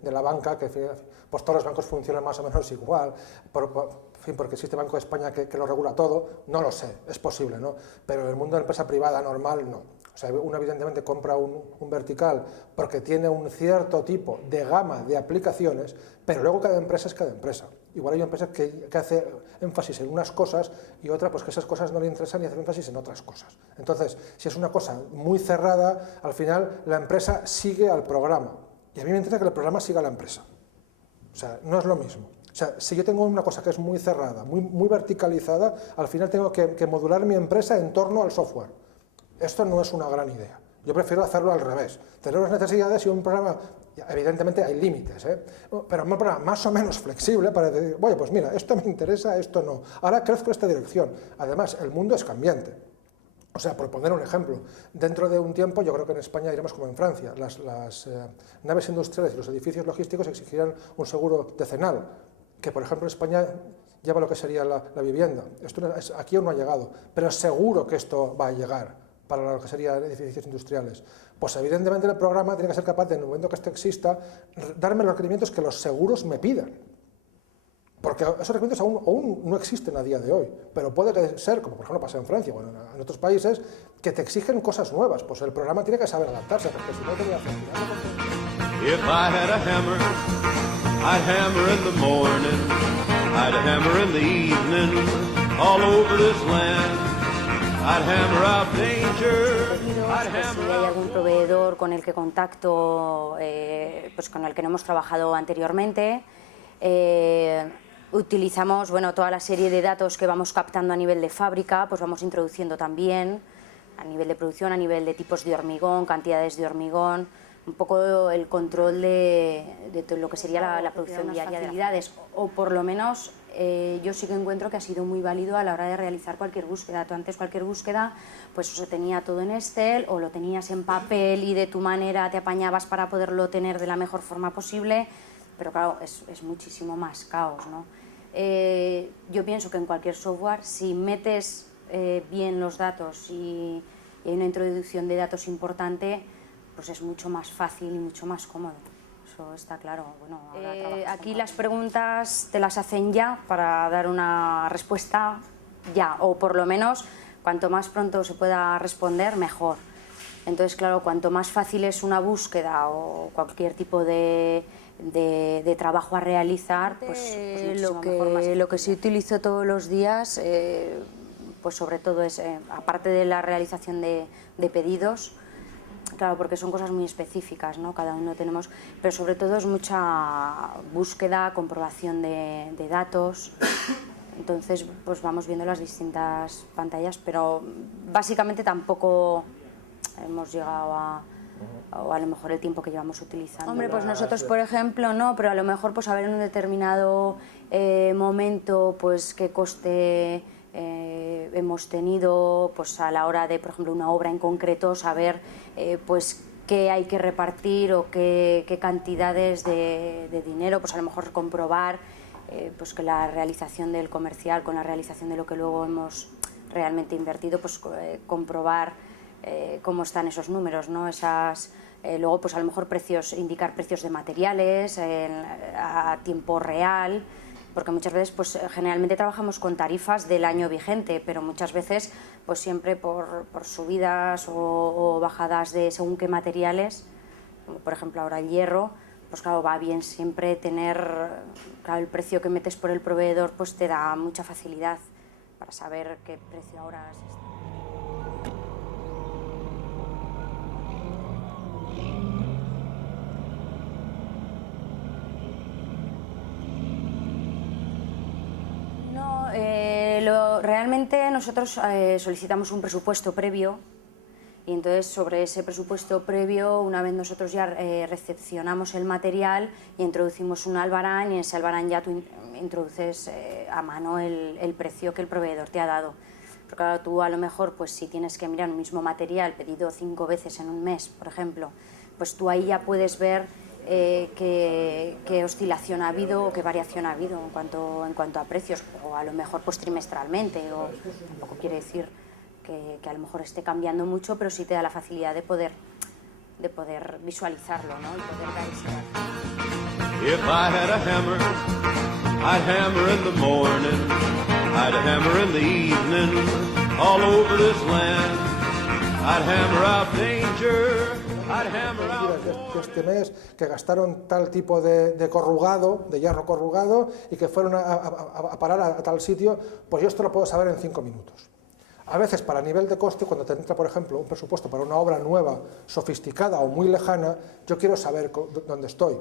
de la banca, que pues todos los bancos funcionan más o menos igual, en fin, porque existe Banco de España que lo regula todo, no lo sé, es posible, ¿no? Pero en el mundo de la empresa privada normal, no. O sea, uno evidentemente compra un vertical porque tiene un cierto tipo de gama de aplicaciones, pero luego cada empresa es cada empresa. Igual hay empresas que hace énfasis en unas cosas y otra pues que esas cosas no le interesan y hace énfasis en otras cosas. Entonces, si es una cosa muy cerrada, al final la empresa sigue al programa. Y a mí me interesa que el programa siga a la empresa. O sea, no es lo mismo. O sea, si yo tengo una cosa que es muy cerrada, muy verticalizada, al final tengo que modular mi empresa en torno al software. Esto no es una gran idea. Yo prefiero hacerlo al revés. Tener unas necesidades y un programa, evidentemente hay límites, pero un programa más o menos flexible para decir, oye, pues mira, esto me interesa, esto no. Ahora crezco en esta dirección. Además, el mundo es cambiante. O sea, por poner un ejemplo, dentro de un tiempo, yo creo que en España iremos como en Francia. Las naves industriales y los edificios logísticos exigirán un seguro decenal, que por ejemplo en España lleva lo que sería la vivienda. Aquí aún no ha llegado, pero seguro que esto va a llegar para lo que serían edificios industriales. Pues evidentemente el programa tiene que ser capaz de, en el momento que esto exista, darme los requerimientos que los seguros me pidan. Porque esos requerimientos aún no existen a día de hoy, pero puede ser, como por ejemplo pasa en Francia o en otros países, que te exigen cosas nuevas. Pues el programa tiene que saber adaptarse, porque si no te voy a hacer. If I had a hammer, I'd hammer in the morning, I'd hammer in the evening, all over this land. I'd hammer out danger. Si hay algún proveedor con el que contacto, pues con el que no hemos trabajado anteriormente, utilizamos, bueno, toda la serie de datos que vamos captando a nivel de fábrica, pues vamos introduciendo también a nivel de producción, a nivel de tipos de hormigón, cantidades de hormigón, un poco el control de todo lo que sería la producción diaria de actividades, o por lo menos yo sí que encuentro que ha sido muy válido a la hora de realizar cualquier búsqueda. Tú antes cualquier búsqueda pues o se tenía todo en Excel o lo tenías en papel y de tu manera te apañabas para poderlo tener de la mejor forma posible, pero claro, es muchísimo más caos, ¿no? Yo pienso que en cualquier software, si metes bien los datos y hay una introducción de datos importante, pues es mucho más fácil y mucho más cómodo. Eso está claro. Bueno, aquí las preguntas te las hacen ya para dar una respuesta ya, o por lo menos cuanto más pronto se pueda responder, mejor. Entonces, claro, cuanto más fácil es una búsqueda o cualquier tipo de trabajo a realizar, pues lo que sí utilizo todos los días, pues sobre todo es, aparte de la realización de pedidos, Claro, porque son cosas muy específicas, ¿no? Cada uno tenemos, pero sobre todo es mucha búsqueda, comprobación de datos. Entonces, pues vamos viendo las distintas pantallas, pero básicamente tampoco hemos llegado o a lo mejor el tiempo que llevamos utilizando. Hombre, pues nosotros, por ejemplo, no, pero a lo mejor pues saber en un determinado momento pues qué coste hemos tenido pues a la hora de, por ejemplo, una obra en concreto, saber pues qué hay que repartir o qué cantidades de dinero, pues a lo mejor comprobar pues que la realización del comercial con la realización de lo que luego hemos realmente invertido, pues comprobar cómo están esos números, ¿no? Luego, pues a lo mejor indicar precios de materiales a tiempo real, porque muchas veces, pues generalmente trabajamos con tarifas del año vigente, pero muchas veces, pues siempre por subidas o bajadas de según qué materiales, como por ejemplo ahora el hierro, pues claro, va bien siempre tener, claro, el precio que metes por el proveedor, pues te da mucha facilidad para saber qué precio ahora se está. Realmente nosotros solicitamos un presupuesto previo y entonces sobre ese presupuesto previo, una vez nosotros ya recepcionamos el material y introducimos un albarán, y en ese albarán ya tú introduces a mano el precio que el proveedor te ha dado. Porque claro, tú a lo mejor, pues si tienes que mirar un mismo material pedido 5 veces en un mes, por ejemplo, pues tú ahí ya puedes ver qué oscilación ha habido o qué variación ha habido en cuanto a precios, o a lo mejor pues trimestralmente, o tampoco quiere decir que a lo mejor esté cambiando mucho, pero sí te da la facilidad de poder visualizarlo, ¿no? Y poder dar ese dato. If I had a hammer, I'd hammer in the morning, I'd hammer in the evening, all over this land, I'd hammer out danger. De este mes que gastaron tal tipo de corrugado, de hierro corrugado, y que fueron a parar a tal sitio, pues yo esto lo puedo saber en 5 minutos. A veces, para nivel de coste, cuando te entra, por ejemplo, un presupuesto para una obra nueva, sofisticada o muy lejana, yo quiero saber dónde estoy.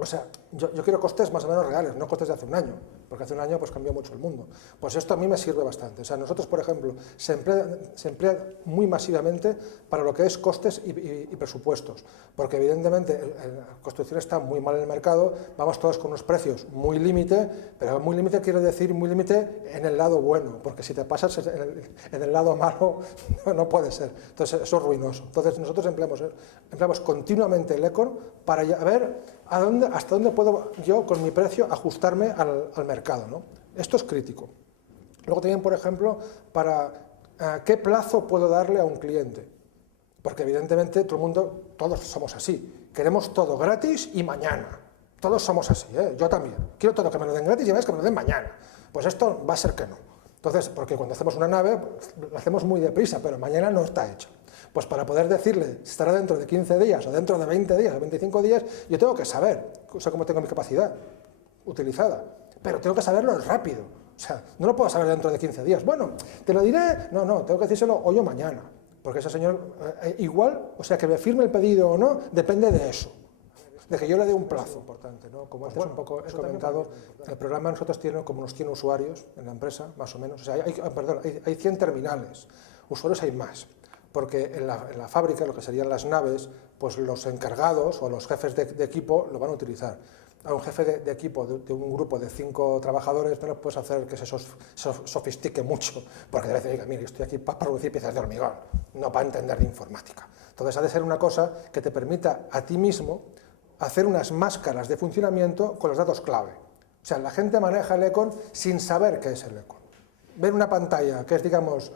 O sea, yo quiero costes más o menos reales, no costes de hace un año, porque hace un año pues cambió mucho el mundo. Pues esto a mí me sirve bastante. O sea, nosotros, por ejemplo, se emplea muy masivamente para lo que es costes y presupuestos, porque evidentemente la construcción está muy mal en el mercado, vamos todos con unos precios muy límite, pero muy límite quiere decir muy límite en el lado bueno, porque si te pasas en el lado malo no puede ser. Entonces eso es ruinoso. Entonces nosotros empleamos continuamente el Econ para ver hasta dónde puedo yo con mi precio ajustarme al mercado, ¿no? Esto es crítico. Luego también, por ejemplo, para qué plazo puedo darle a un cliente, porque evidentemente todos somos así, queremos todo gratis y mañana, todos somos así, ¿eh? Yo también, quiero todo que me lo den gratis y además que me lo den mañana, pues esto va a ser que no. Entonces, porque cuando hacemos una nave, pues, lo hacemos muy deprisa, pero mañana no está hecha. Pues para poder decirle si estará dentro de 15 días o dentro de 20 días o 25 días, yo tengo que saber, o sea, cómo tengo mi capacidad utilizada, pero tengo que saberlo rápido. O sea, no lo puedo saber dentro de 15 días. Bueno, te lo diré, no, tengo que decírselo hoy o mañana, porque ese señor igual, o sea, que me firme el pedido o no, depende de eso, de que yo le dé un plazo importante, ¿no? Como antes un poco he comentado, el programa nosotros tiene como unos 100 usuarios en la empresa, más o menos, o sea, hay 100 terminales, usuarios hay más. Porque en la fábrica, lo que serían las naves, pues los encargados o los jefes de equipo lo van a utilizar. A un jefe de equipo de un grupo de 5 trabajadores no le puedes hacer que se sofistique mucho, porque debe decir, mire, estoy aquí para producir piezas de hormigón, no para entender de informática. Entonces ha de ser una cosa que te permita a ti mismo hacer unas máscaras de funcionamiento con los datos clave. O sea, la gente maneja el Econ sin saber qué es el Econ. Ven una pantalla que es, digamos,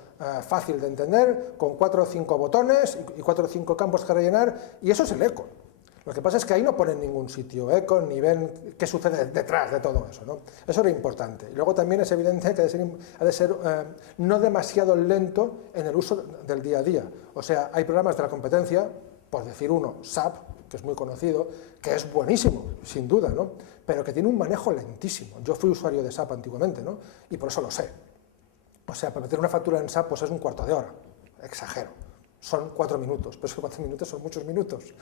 fácil de entender, con 4 o 5 botones y 4 o 5 campos que rellenar, y eso es el Econ. Lo que pasa es que ahí no ponen ningún sitio Econ, ni ven qué sucede detrás de todo eso, ¿no? Eso era importante. Y luego también es evidente que ha de ser no demasiado lento en el uso del día a día. O sea, hay programas de la competencia, por decir uno, SAP, que es muy conocido, que es buenísimo, sin duda, ¿no? Pero que tiene un manejo lentísimo. Yo fui usuario de SAP antiguamente, ¿no? Y por eso lo sé. O sea, para meter una factura en SAP pues es un cuarto de hora, exagero. son 4 minutos, pero es que 4 minutos son muchos minutos.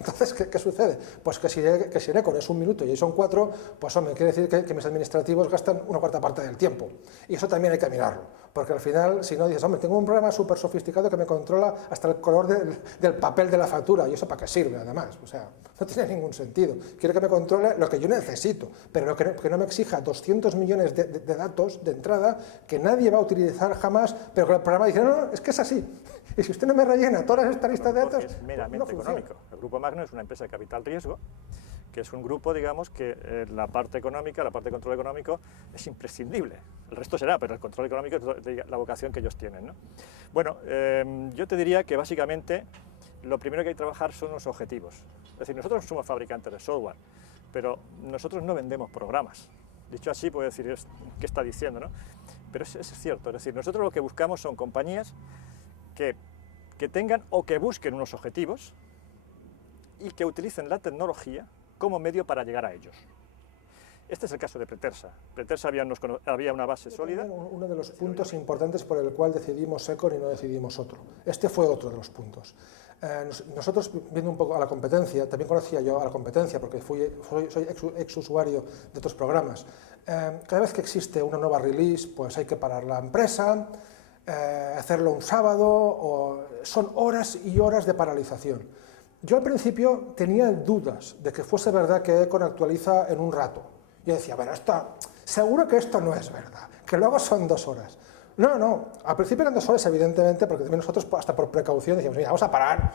Entonces, ¿qué sucede? Pues que si Erecon es 1 minuto y ahí son 4, pues hombre, quiere decir que mis administrativos gastan 1/4 parte del tiempo. Y eso también hay que mirarlo, porque al final, si no dices, hombre, tengo un programa súper sofisticado que me controla hasta el color del papel de la factura, y eso para qué sirve, además, o sea, no tiene ningún sentido. Quiero que me controle lo que yo necesito, pero que no me exija 200 millones de datos de entrada que nadie va a utilizar jamás, pero que el programa dice, no, es que es así. Y si usted no me rellena todas esta lista de datos, es meramente económico. El Grupo Magno es una empresa de capital riesgo, que es un grupo, digamos, que la parte económica, la parte de control económico es imprescindible. El resto será, pero el control económico es la vocación que ellos tienen, ¿no? Bueno, yo te diría que básicamente lo primero que hay que trabajar son los objetivos. Es decir, nosotros somos fabricantes de software, pero nosotros no vendemos programas. Dicho así, puedo decir, ¿qué está diciendo, no? Pero es cierto, es decir, nosotros lo que buscamos son compañías que tengan o que busquen unos objetivos y que utilicen la tecnología como medio para llegar a ellos. Este es el caso de Pretersa. Pretersa había una base sólida. Uno de los puntos importantes por el cual decidimos Erecon y no decidimos otro. Este fue otro de los puntos. Nosotros, viendo un poco a la competencia, también conocía yo a la competencia porque soy ex usuario de otros programas. Cada vez que existe una nueva release, pues hay que parar la empresa, hacerlo un sábado, son horas y horas de paralización. Yo al principio tenía dudas de que fuese verdad que Erecon actualiza en un rato. Yo decía, bueno, seguro que esto no es verdad, que luego son 2 horas. No, al principio eran 2 horas evidentemente, porque también nosotros hasta por precaución decíamos, mira, vamos a parar,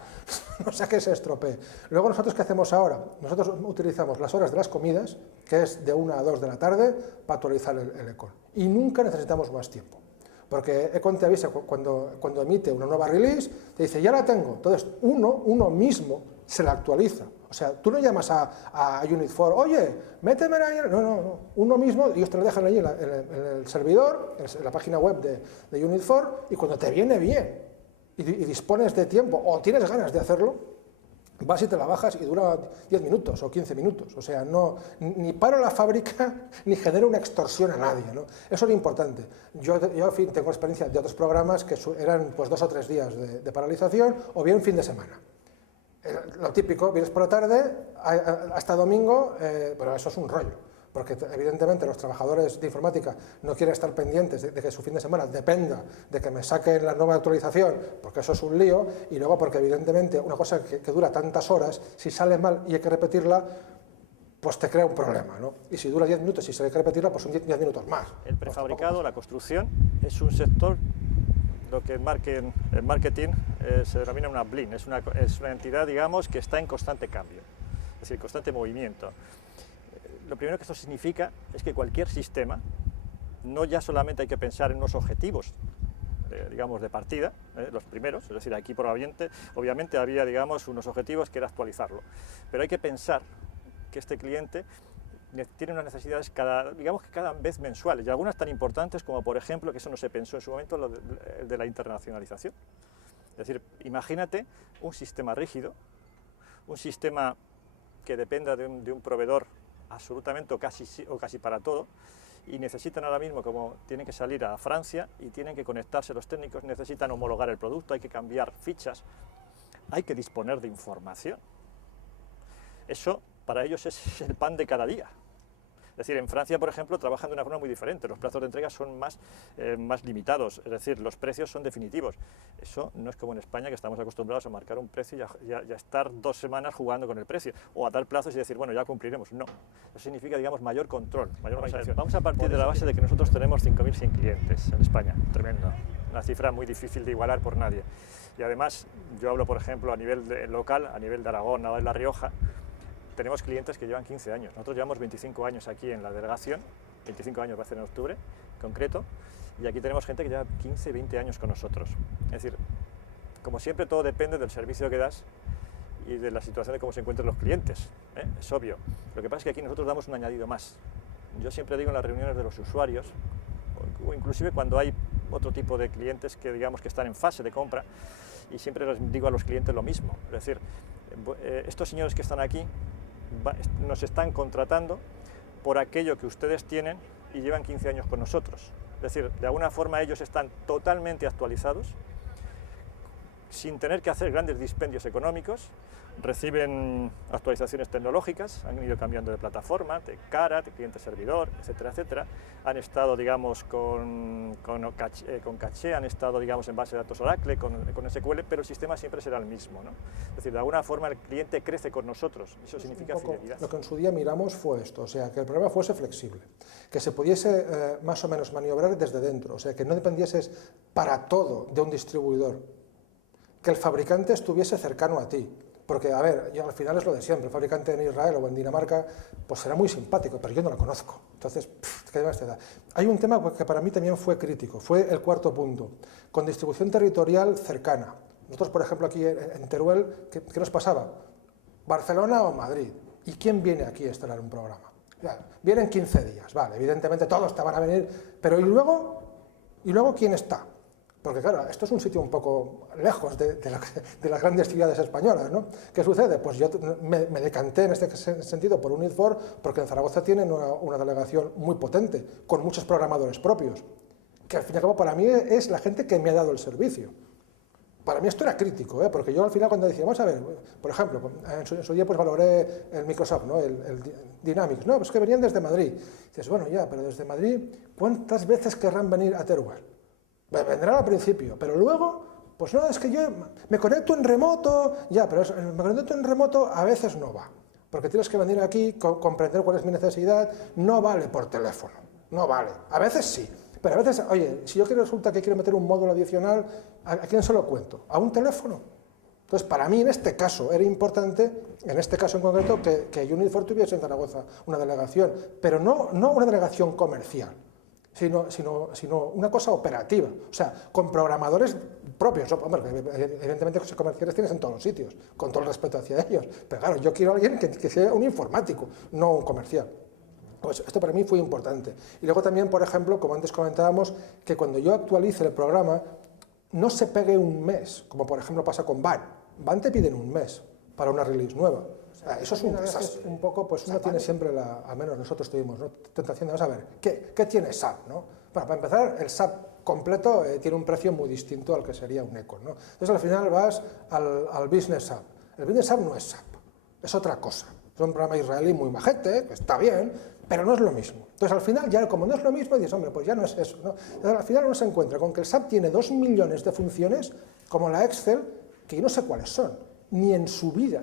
no sea que se estropee. Luego nosotros, ¿qué hacemos ahora? Nosotros utilizamos las horas de las comidas, que es de 1 a 2 de la tarde, para actualizar el Erecon. Y nunca necesitamos más tiempo. Porque Erecon te avisa cuando emite una nueva release, te dice, ya la tengo. Entonces, uno mismo se la actualiza. O sea, tú no llamas a Unit4, oye, métemela ahí. No. Uno mismo, ellos te lo dejan allí en el servidor, en la página web de Unit4, y cuando te viene bien y dispones de tiempo o tienes ganas de hacerlo, vas y te la bajas y dura 10 minutos o 15 minutos. O sea, ni paro la fábrica ni genero una extorsión a nadie, ¿no? Eso es lo importante. Yo en fin, tengo experiencia de otros programas que eran pues 2 o 3 días de paralización o bien fin de semana. Lo típico, vienes por la tarde hasta domingo, pero eso es un rollo. Porque evidentemente los trabajadores de informática no quieren estar pendientes de que su fin de semana dependa de que me saquen la nueva actualización, porque eso es un lío, y luego porque evidentemente una cosa que dura tantas horas, si sale mal y hay que repetirla, pues te crea un problema, ¿no? Y si dura 10 minutos y si hay que repetirla, pues son 10 minutos más. El prefabricado, la construcción, es un sector, lo que en marketing se denomina una BLIN, es una entidad, digamos, que está en constante cambio, es decir, constante movimiento. Lo primero que esto significa es que cualquier sistema, no ya solamente hay que pensar en unos objetivos, digamos, de partida, los primeros, es decir, aquí obviamente había, digamos, unos objetivos que era actualizarlo, pero hay que pensar que este cliente tiene unas necesidades cada vez mensuales, y algunas tan importantes como, por ejemplo, que eso no se pensó en su momento, lo de la internacionalización. Es decir, imagínate un sistema rígido, un sistema que dependa de un proveedor absolutamente o casi para todo, y necesitan ahora mismo, como tienen que salir a Francia y tienen que conectarse los técnicos, necesitan homologar el producto, hay que cambiar fichas, hay que disponer de información. Eso para ellos es el pan de cada día. Es decir, en Francia, por ejemplo, trabajan de una forma muy diferente, los plazos de entrega son más limitados, es decir, los precios son definitivos. Eso no es como en España, que estamos acostumbrados a marcar un precio y a estar 2 semanas jugando con el precio, o a dar plazos y decir, bueno, ya cumpliremos. No, eso significa, digamos, mayor control, mayor organización. Vamos a partir de la base de que nosotros tenemos 5.100 clientes en España, tremendo, una cifra muy difícil de igualar por nadie. Y además, yo hablo, por ejemplo, a nivel local, a nivel de Aragón, a de La Rioja, tenemos clientes que llevan 15 años. Nosotros llevamos 25 años aquí en la delegación, 25 años va a ser en octubre, concreto, y aquí tenemos gente que lleva 15, 20 años con nosotros. Es decir, como siempre, todo depende del servicio que das y de la situación de cómo se encuentran los clientes, ¿eh? Es obvio. Lo que pasa es que aquí nosotros damos un añadido más. Yo siempre digo en las reuniones de los usuarios, o inclusive cuando hay otro tipo de clientes que digamos que están en fase de compra, y siempre les digo a los clientes lo mismo. Es decir, estos señores que están aquí nos están contratando por aquello que ustedes tienen y llevan 15 años con nosotros. Es decir, de alguna forma ellos están totalmente actualizados, sin tener que hacer grandes dispendios económicos, reciben actualizaciones tecnológicas, han ido cambiando de plataforma, de cara, de cliente-servidor, etcétera, etcétera. Han estado, digamos, con caché, han estado, digamos, en base de datos Oracle, con SQL, pero el sistema siempre será el mismo, ¿no? Es decir, de alguna forma el cliente crece con nosotros, eso significa fidelidad. Lo que en su día miramos fue esto, o sea, que el programa fuese flexible, que se pudiese más o menos maniobrar desde dentro, o sea, que no dependieses para todo de un distribuidor, que el fabricante estuviese cercano a ti. Porque, a ver, yo al final es lo de siempre, el fabricante en Israel o en Dinamarca, pues será muy simpático, pero yo no lo conozco. Entonces, ¿qué más te da? Hay un tema que para mí también fue crítico, fue el cuarto punto, con distribución territorial cercana. Nosotros, por ejemplo, aquí en Teruel, ¿qué nos pasaba? ¿Barcelona o Madrid? ¿Y quién viene aquí a instalar un programa? Ya, vienen 15 días, vale, evidentemente todos te van a venir, pero ¿y luego quién está? Porque claro, esto es un sitio un poco lejos de las grandes ciudades españolas, ¿no? ¿Qué sucede? Pues yo me decanté en este sentido por Unit4, porque en Zaragoza tienen una delegación muy potente, con muchos programadores propios, que al fin y al cabo para mí es la gente que me ha dado el servicio. Para mí esto era crítico, porque yo al final cuando decía, vamos a ver, por ejemplo, en su día pues valoré el Microsoft, ¿no? el Dynamics, no, pues que venían desde Madrid. Y dices, bueno, ya, pero desde Madrid, ¿cuántas veces querrán venir a Teruel? Vendrán al principio, pero luego, pues no, es que yo me conecto en remoto, ya, pero me conecto en remoto a veces no va, porque tienes que venir aquí, comprender cuál es mi necesidad, no vale por teléfono, no vale, a veces sí, pero a veces, oye, si yo resulta que quiero meter un módulo adicional, ¿a quién se lo cuento? ¿A un teléfono? Entonces, para mí en este caso era importante, en este caso en concreto, que Unit4 tuviese en Zaragoza una delegación, pero no una delegación comercial, sino una cosa operativa, o sea, con programadores propios. Hombre, evidentemente los comerciales tienes en todos los sitios, con todo el respeto hacia ellos, pero claro, yo quiero a alguien que sea un informático, no un comercial. Pues esto para mí fue importante. Y luego también, por ejemplo, como antes comentábamos, que cuando yo actualice el programa, no se pegue un mes, como por ejemplo pasa con Van. Van te piden un mes para una release nueva. Eso es un poco, pues uno tiene siempre, al menos nosotros tuvimos, ¿no? Tentación de, vamos a ver, ¿qué tiene SAP? ¿no? Bueno, para empezar, el SAP completo tiene un precio muy distinto al que sería un Econ, ¿no? Entonces al final vas al Business SAP. El Business SAP no es SAP, es otra cosa. Es un programa israelí muy majete, que está bien, pero no es lo mismo. Entonces al final, ya como no es lo mismo, dices, hombre, pues ya no es eso, ¿no? Entonces al final uno se encuentra con que el SAP tiene 2 millones de funciones, como la Excel, que yo no sé cuáles son. Ni en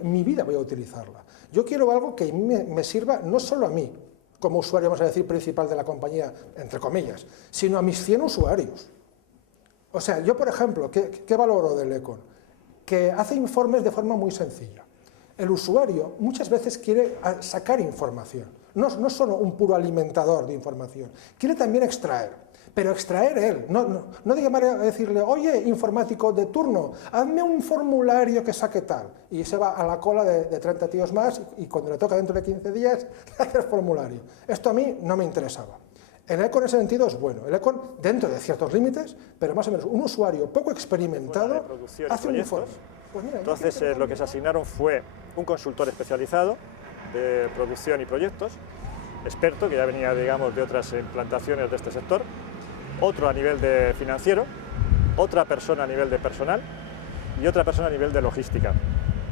mi vida voy a utilizarla. Yo quiero algo que me sirva no solo a mí, como usuario, vamos a decir, principal de la compañía, entre comillas, sino a mis 100 usuarios. O sea, yo, por ejemplo, ¿qué valoro del Econ? Que hace informes de forma muy sencilla. El usuario muchas veces quiere sacar información, no solo un puro alimentador de información, quiere también extraer. Pero extraer él, no de llamar a decirle, oye, informático de turno, hazme un formulario que saque tal. Y se va a la cola de 30 tíos más y cuando le toca dentro de 15 días, hace el formulario. Esto a mí no me interesaba. El Econ en ese sentido es bueno. El Econ, dentro de ciertos límites, pero más o menos un usuario poco experimentado hace un informe. Pues mira, entonces lo que se asignaron fue un consultor especializado de producción y proyectos, experto, que ya venía, digamos, de otras implantaciones de este sector, otro a nivel de financiero, otra persona a nivel de personal y otra persona a nivel de logística.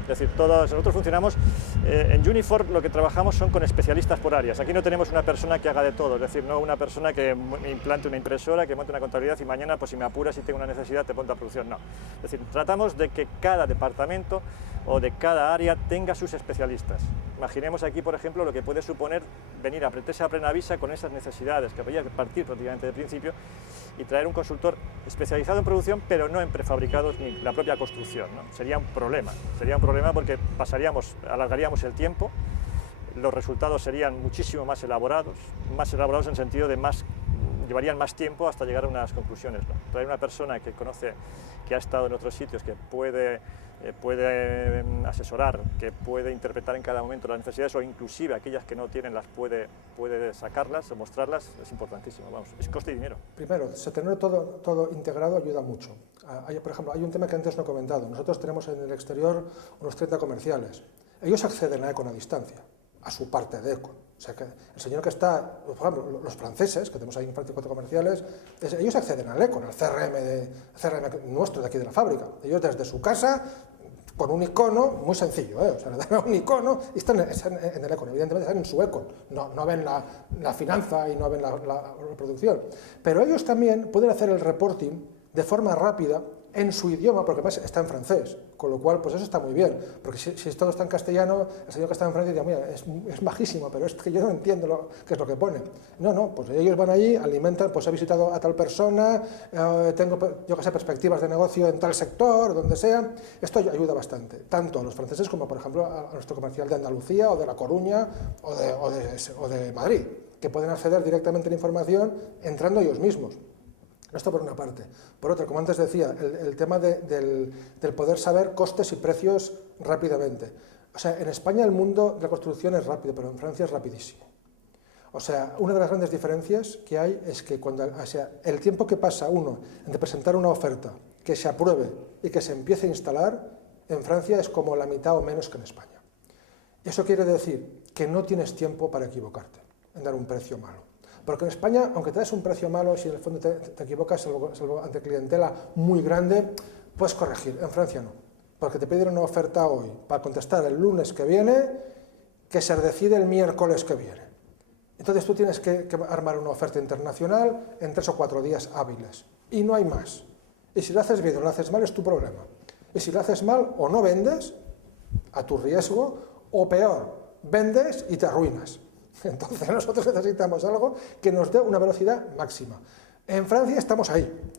Es decir, nosotros funcionamos, en Unit4 lo que trabajamos son con especialistas por áreas. Aquí no tenemos una persona que haga de todo, es decir, no una persona que implante una impresora, que monte una contabilidad y mañana, pues si me apuras y tengo una necesidad, te pongo a producción. No. Es decir, tratamos de que cada departamento o de cada área tenga sus especialistas. Imaginemos aquí, por ejemplo, lo que puede suponer venir a Pretesa a Plenavisa con esas necesidades, que habría que partir prácticamente del principio, y traer un consultor especializado en producción, pero no en prefabricados ni la propia construcción, ¿no? Sería un problema porque alargaríamos el tiempo, los resultados serían muchísimo más elaborados en el sentido de llevarían más tiempo hasta llegar a unas conclusiones, ¿no? Traer una persona que conoce, que ha estado en otros sitios, que puede asesorar, que puede interpretar en cada momento las necesidades o inclusive aquellas que no tienen las puede sacarlas o mostrarlas, es importantísimo, vamos, es coste y dinero. Primero, tener todo integrado ayuda mucho. Por ejemplo, hay un tema que antes no he comentado. Nosotros tenemos en el exterior unos 30 comerciales. Ellos acceden a Econ a distancia. a su parte de Econ. O sea, que el señor que está, por ejemplo, los franceses, que tenemos ahí en Francia 4 comerciales, ellos acceden al Econ, al CRM nuestro de aquí de la fábrica. Ellos desde su casa, con un icono muy sencillo, o sea, le dan un icono y están en el Econ, evidentemente están en su Econ, no ven la finanza y no ven la producción. Pero ellos también pueden hacer el reporting de forma rápida en su idioma, porque además está en francés, con lo cual pues eso está muy bien, porque si todo está en castellano, el señor que está en Francia dice, mira, es majísimo, pero es que yo no entiendo qué es lo que pone. No, pues ellos van allí, alimentan, pues he visitado a tal persona, tengo, yo que sé, perspectivas de negocio en tal sector, donde sea. Esto ayuda bastante, tanto a los franceses como, por ejemplo, a nuestro comercial de Andalucía, o de La Coruña, o de Madrid, que pueden acceder directamente a la información entrando ellos mismos. Esto por una parte. Por otra, como antes decía, el tema del poder saber costes y precios rápidamente. O sea, en España el mundo de la construcción es rápido, pero en Francia es rapidísimo. O sea, una de las grandes diferencias que hay es que el tiempo que pasa uno entre presentar una oferta, que se apruebe y que se empiece a instalar, en Francia es como la mitad o menos que en España. Eso quiere decir que no tienes tiempo para equivocarte en dar un precio malo. Porque en España, aunque te des un precio malo, si en el fondo te equivocas, salvo ante clientela muy grande, puedes corregir. En Francia no, porque te piden una oferta hoy para contestar el lunes que viene, que se decide el miércoles que viene. Entonces tú tienes que armar una oferta internacional en 3 o 4 días hábiles, y no hay más. Y si lo haces bien o lo haces mal, es tu problema. Y si lo haces mal, o no vendes, a tu riesgo, o peor, vendes y te arruinas. Entonces nosotros necesitamos algo que nos dé una velocidad máxima. En Francia estamos ahí,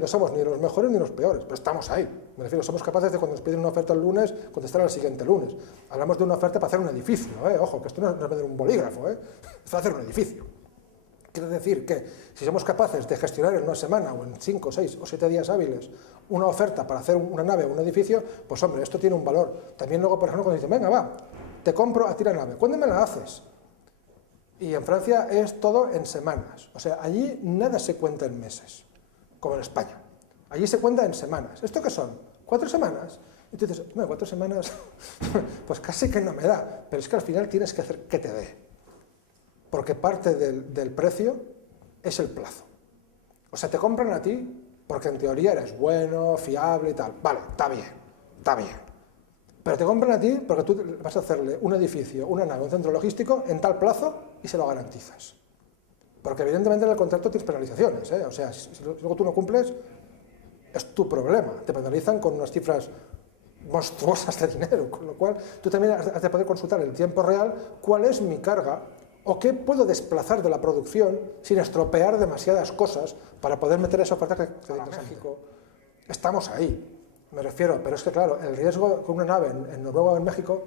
no somos ni los mejores ni los peores, pero estamos ahí. Me refiero, somos capaces de cuando nos piden una oferta el lunes, contestar al siguiente lunes. Hablamos de una oferta para hacer un edificio, ojo, que esto no es vender un bolígrafo, es hacer un edificio. Quiere decir que si somos capaces de gestionar en una semana o en 5, 6 o 7 días hábiles una oferta para hacer una nave o un edificio, pues hombre, esto tiene un valor. También luego, por ejemplo, cuando dicen, venga, va, te compro a ti la nave, ¿cuándo me la haces? Y en Francia es todo en semanas. O sea, allí nada se cuenta en meses, como en España. Allí se cuenta en semanas. ¿Esto qué son? ¿4 semanas? Y tú dices, no, 4 semanas, pues casi que no me da. Pero es que al final tienes que hacer que te dé. Porque parte del precio es el plazo. O sea, te compran a ti porque en teoría eres bueno, fiable y tal. Vale, está bien. Pero te compran a ti porque tú vas a hacerle un edificio, una nave, un centro logístico en tal plazo y se lo garantizas. Porque evidentemente en el contrato tienes penalizaciones, O sea, si luego tú no cumples, es tu problema. Te penalizan con unas cifras monstruosas de dinero, con lo cual tú también has de poder consultar en tiempo real cuál es mi carga o qué puedo desplazar de la producción sin estropear demasiadas cosas para poder meter esa oferta que a México. Estamos ahí. Me refiero, pero es que claro, el riesgo con una nave en Noruega o en México,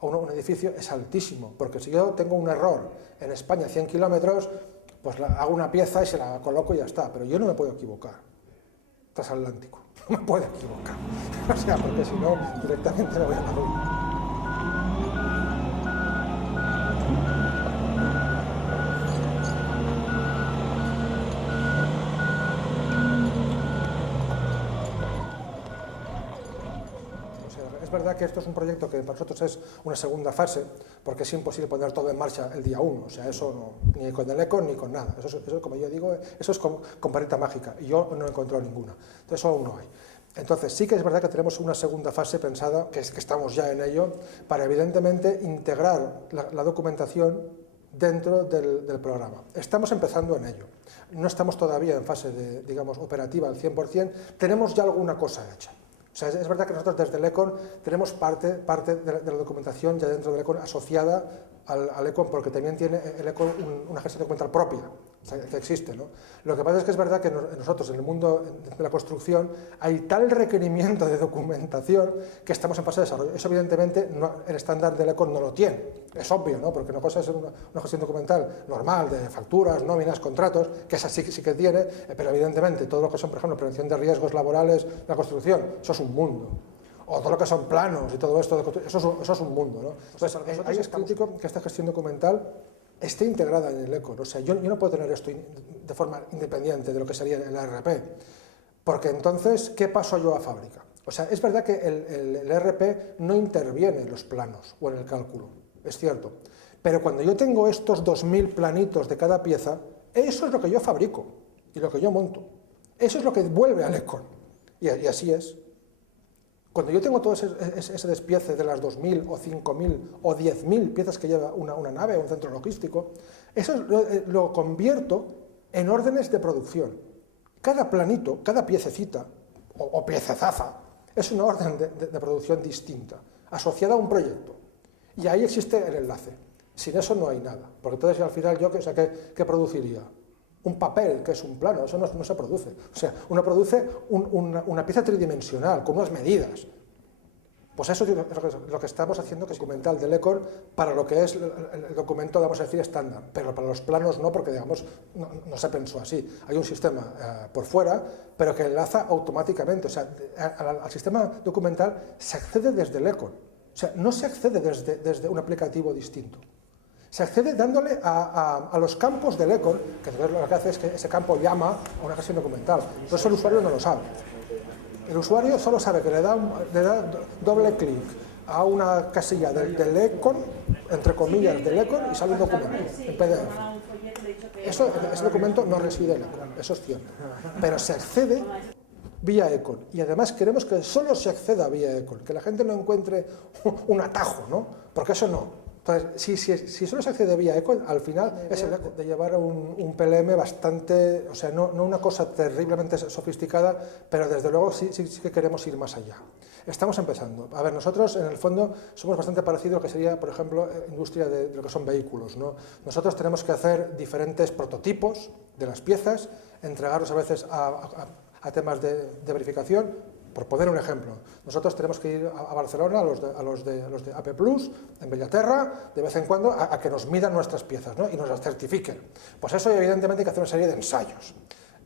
o un edificio, es altísimo, porque si yo tengo un error en España a 100 kilómetros, pues hago una pieza y se la coloco y ya está, pero yo no me puedo equivocar, transatlántico, no me puedo equivocar, o sea, porque si no, directamente me voy a la ruina. Es verdad que esto es un proyecto que para nosotros es una segunda fase, porque es imposible poner todo en marcha el día 1, o sea, eso no, ni con el Econ ni con nada, eso como yo digo, eso es con varita mágica, y yo no he encontrado ninguna, entonces eso aún no hay. Entonces sí que es verdad que tenemos una segunda fase pensada, que es que estamos ya en ello, para evidentemente integrar la documentación dentro del programa. Estamos empezando en ello, no estamos todavía en fase de, digamos, operativa al 100%, tenemos ya alguna cosa hecha. O sea, es verdad que nosotros desde el Econ tenemos parte de la documentación ya dentro del Econ asociada al Econ, porque también tiene el Econ una gestión documental propia, o sea, que existe, ¿no? Lo que pasa es que es verdad que nosotros en el mundo de la construcción hay tal requerimiento de documentación que estamos en fase de desarrollo. Eso evidentemente el estándar del Econ no lo tiene, es obvio, ¿no? Porque una cosa es una gestión documental normal de facturas, nóminas, contratos, que esa sí que tiene, pero evidentemente todo lo que son, por ejemplo, prevención de riesgos laborales en la construcción, eso es un mundo. O todo lo que son planos y todo esto, eso es un mundo, ¿no? Entonces, ahí es crítico que esta gestión documental esté integrada en el Econ. O sea, yo no puedo tener esto de forma independiente de lo que sería el ERP, porque entonces, ¿qué paso yo a fábrica? O sea, es verdad que el ERP no interviene en los planos o en el cálculo. es cierto. Pero cuando yo tengo estos 2000 planitos de cada pieza, eso es lo que yo fabrico y lo que yo monto. Eso es lo que vuelve al Econ. Y así es. Cuando yo tengo todo ese despiece de las 2000 o 5000 o 10.000 piezas que lleva una nave o un centro logístico, eso lo convierto en órdenes de producción. Cada planito, cada piececita o piecezaza es una orden de producción distinta, asociada a un proyecto. Y ahí existe el enlace. Sin eso no hay nada. Porque entonces al final yo, ¿qué produciría? Un papel, que es un plano, eso no se produce. O sea, uno produce una pieza tridimensional, con unas medidas. Pues eso es lo que estamos haciendo, que es documental del Econ, para lo que es el documento, vamos a decir, estándar. Pero para los planos no, porque digamos, no se pensó así. Hay un sistema por fuera, pero que enlaza automáticamente. O sea, al sistema documental se accede desde el Econ. O sea, no se accede desde un aplicativo distinto. Se accede dándole a los campos del Econ, que entonces lo que hace es que ese campo llama a una casilla documental. Entonces el usuario no lo sabe. El usuario solo sabe que le da doble clic a una casilla del Econ, entre comillas, del Econ, y sale un documento en PDF. Ese documento no reside en el Econ, eso es cierto. Pero se accede vía Econ. Y además queremos que solo se acceda vía Econ, que la gente no encuentre un atajo, ¿no? Porque eso no. Entonces, si solo se accede vía Econ, al final es el Econ de llevar un PLM bastante, o sea, no una cosa terriblemente sofisticada, pero desde luego sí que queremos ir más allá. Estamos empezando. A ver, nosotros en el fondo somos bastante parecidos a lo que sería, por ejemplo, industria de lo que son vehículos, ¿no? Nosotros tenemos que hacer diferentes prototipos de las piezas, entregarlos a veces a temas de verificación. Por poner un ejemplo, nosotros tenemos que ir a Barcelona, a los de AP+, en Bellaterra, de vez en cuando, a que nos midan nuestras piezas, ¿no? Y nos las certifiquen. Pues eso evidentemente hay que hacer una serie de ensayos.